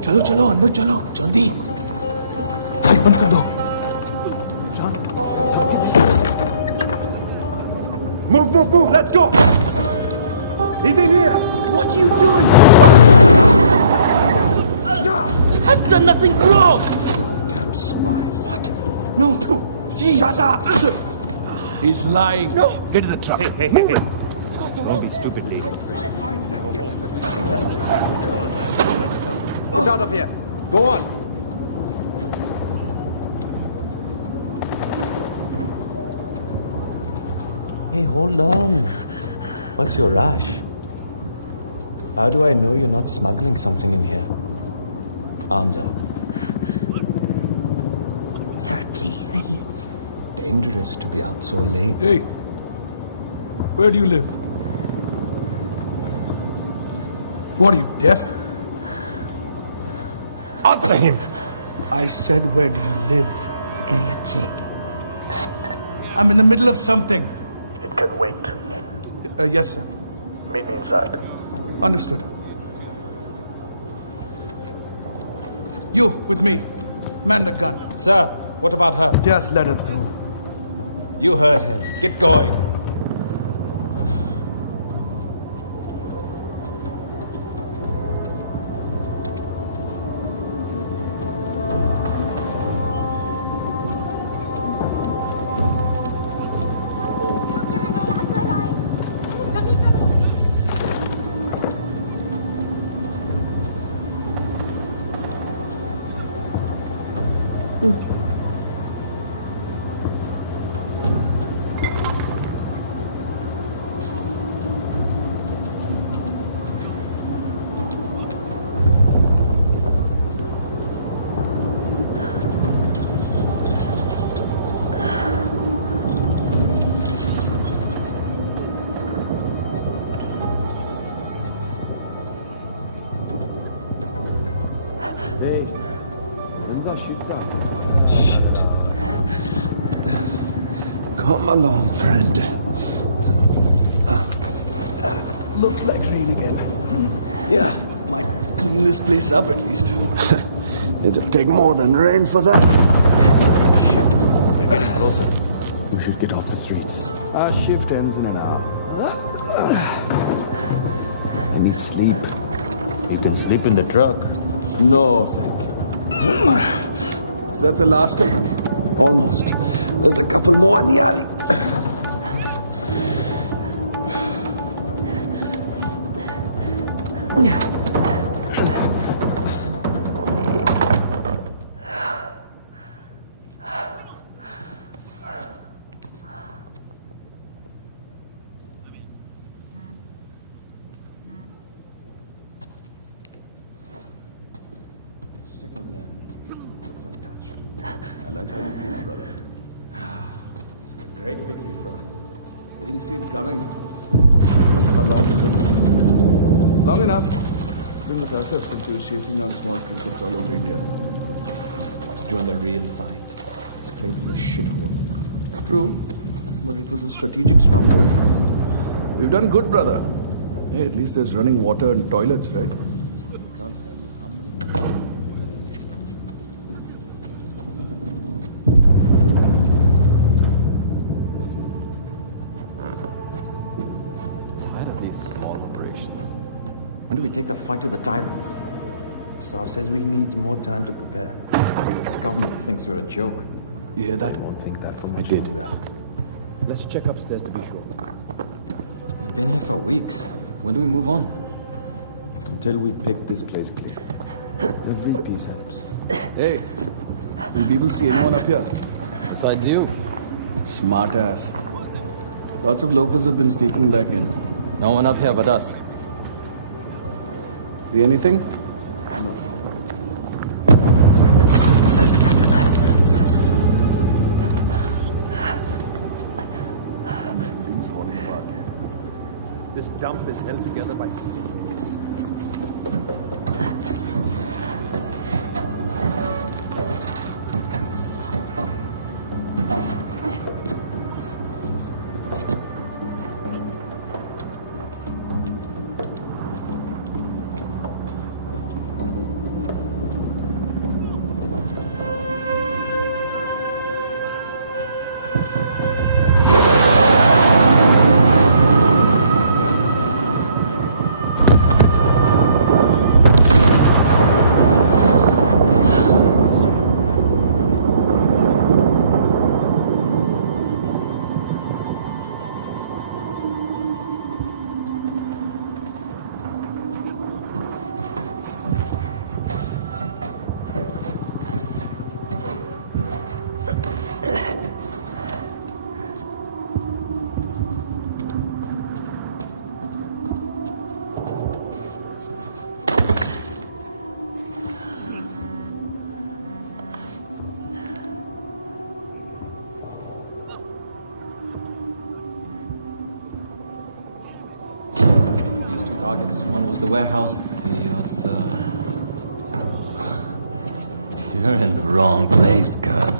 चलो चलो अंदर चलो जल्दी light बंद कर दो John थम के बैठ move let's go he's in here I've done nothing wrong no shut up he's lying no get to the truck move it don't be stupid lady get out of here go on what's your life how do I know you want something again hey where do you live what are you deaf answer him I said where do you live I'm in the middle of something I guess just let it through Hey, when's our shoot done? Come along, friend. Looks like rain again. Yeah. Pull this place up at least. It'll take more than rain for that. We're getting closer. We should get off the streets. Our shift ends in an hour. I need sleep. You can sleep in the truck. No. Is that the last of it? We've done good, brother. Hey, at least there's running water and toilets, right? Tired of these small operations. When do we take the fight to the violence? Thanks for a joke. You hear that? I won't think that from I did. Let's check upstairs to be sure. When do we move on? Until we pick this place clear. Every piece helps. Hey, will people see anyone up here? Besides you. Smart ass. Lots of locals have been sneaking back in. No one up here but us. See anything? Things falling apart. This dump is held together by cement. You're in the wrong place, girl.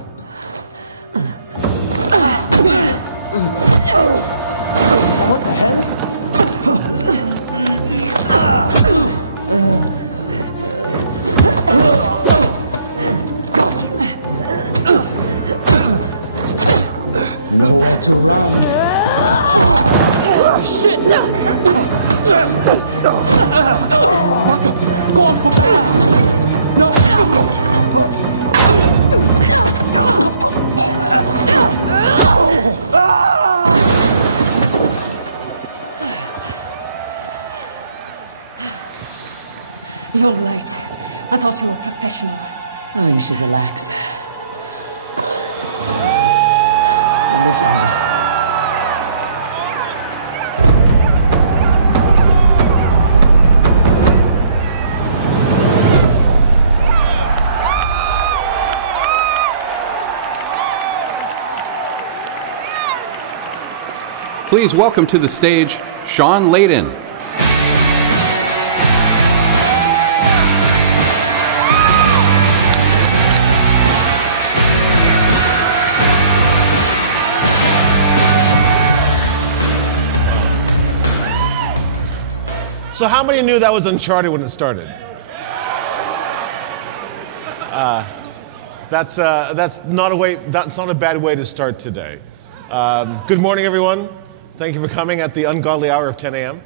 You're late. I thought you were professional. Oh, you should relax. Please welcome to the stage, Shawn Layden. So how many knew that was Uncharted when it started? That's not a bad way to start today. Good morning, everyone. Thank you for coming at the ungodly hour of 10 a.m.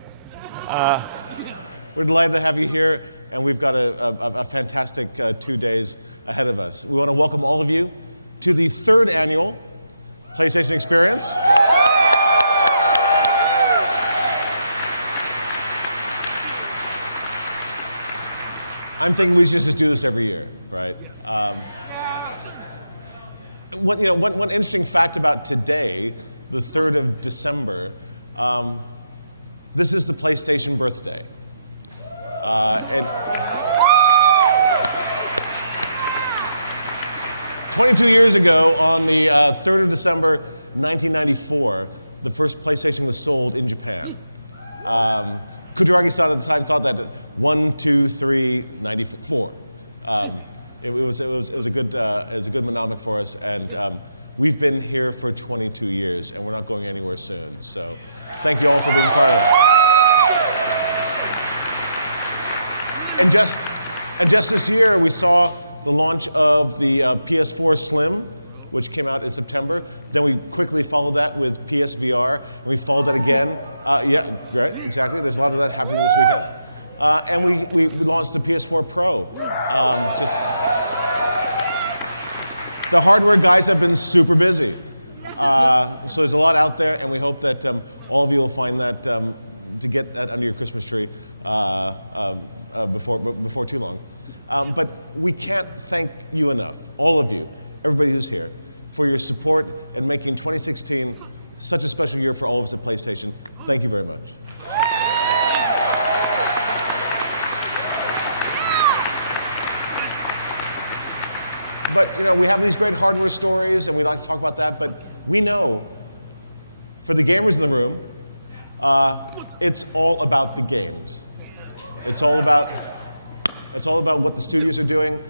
This is the PlayStation birthday. 20 years ago, on the 3rd of December 1994, the first PlayStation was still on video. Two writing out of time top like 1, 2, 3, and 4. It was a good amount of colors. We've been here for 23 years, and we're only at 14. This year we saw the launch of the PS4 Slim, which came out in September. Then we quickly followed that with PSVR. We followed it again. We followed that. And we launched the PS4 Pro. The hardware provides us with supervision. So there's a lot out there, and I hope that all of you will find that to get something to Christmas tree before Christmas for real. But we can't thank you enough, all of you, everybody who's here, for your support and making 2016 such a special year for all of the PlayStation. Thank you very much. We know, for the gamers in the room, it's all about the game. It's all about that. It's all about what the kids are doing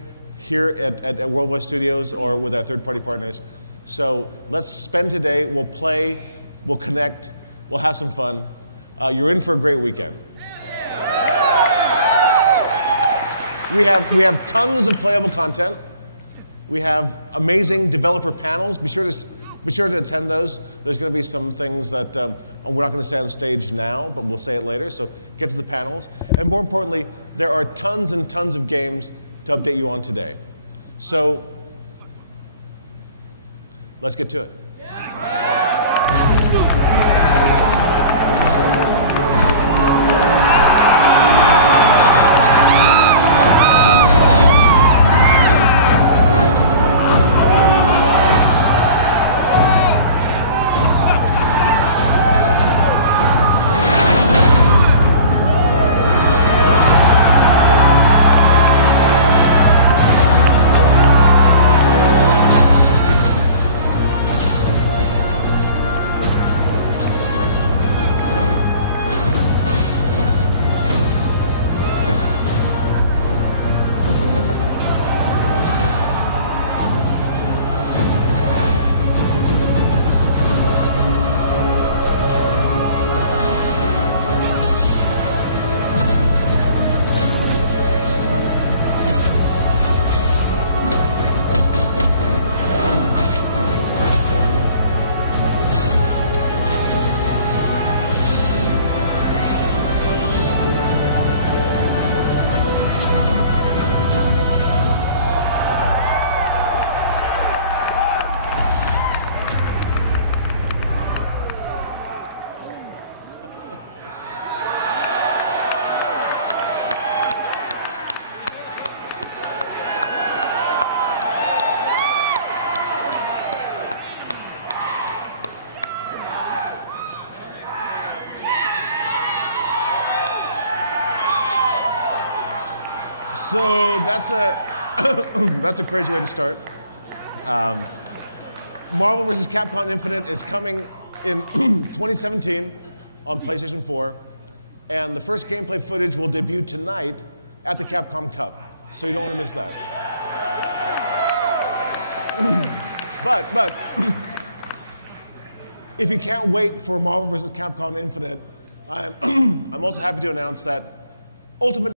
here and what we're doing for the So let's play today, we'll play, we'll connect, we'll have some fun. You ready for a great game? We have tons of fan content. We have amazing development panels. Consider the demos. There's going to be some things that I'm not going to say now, and we'll say later. So click the panel. And more importantly, there are tons and tons of games that we want to play. So let's get to it. that ultimate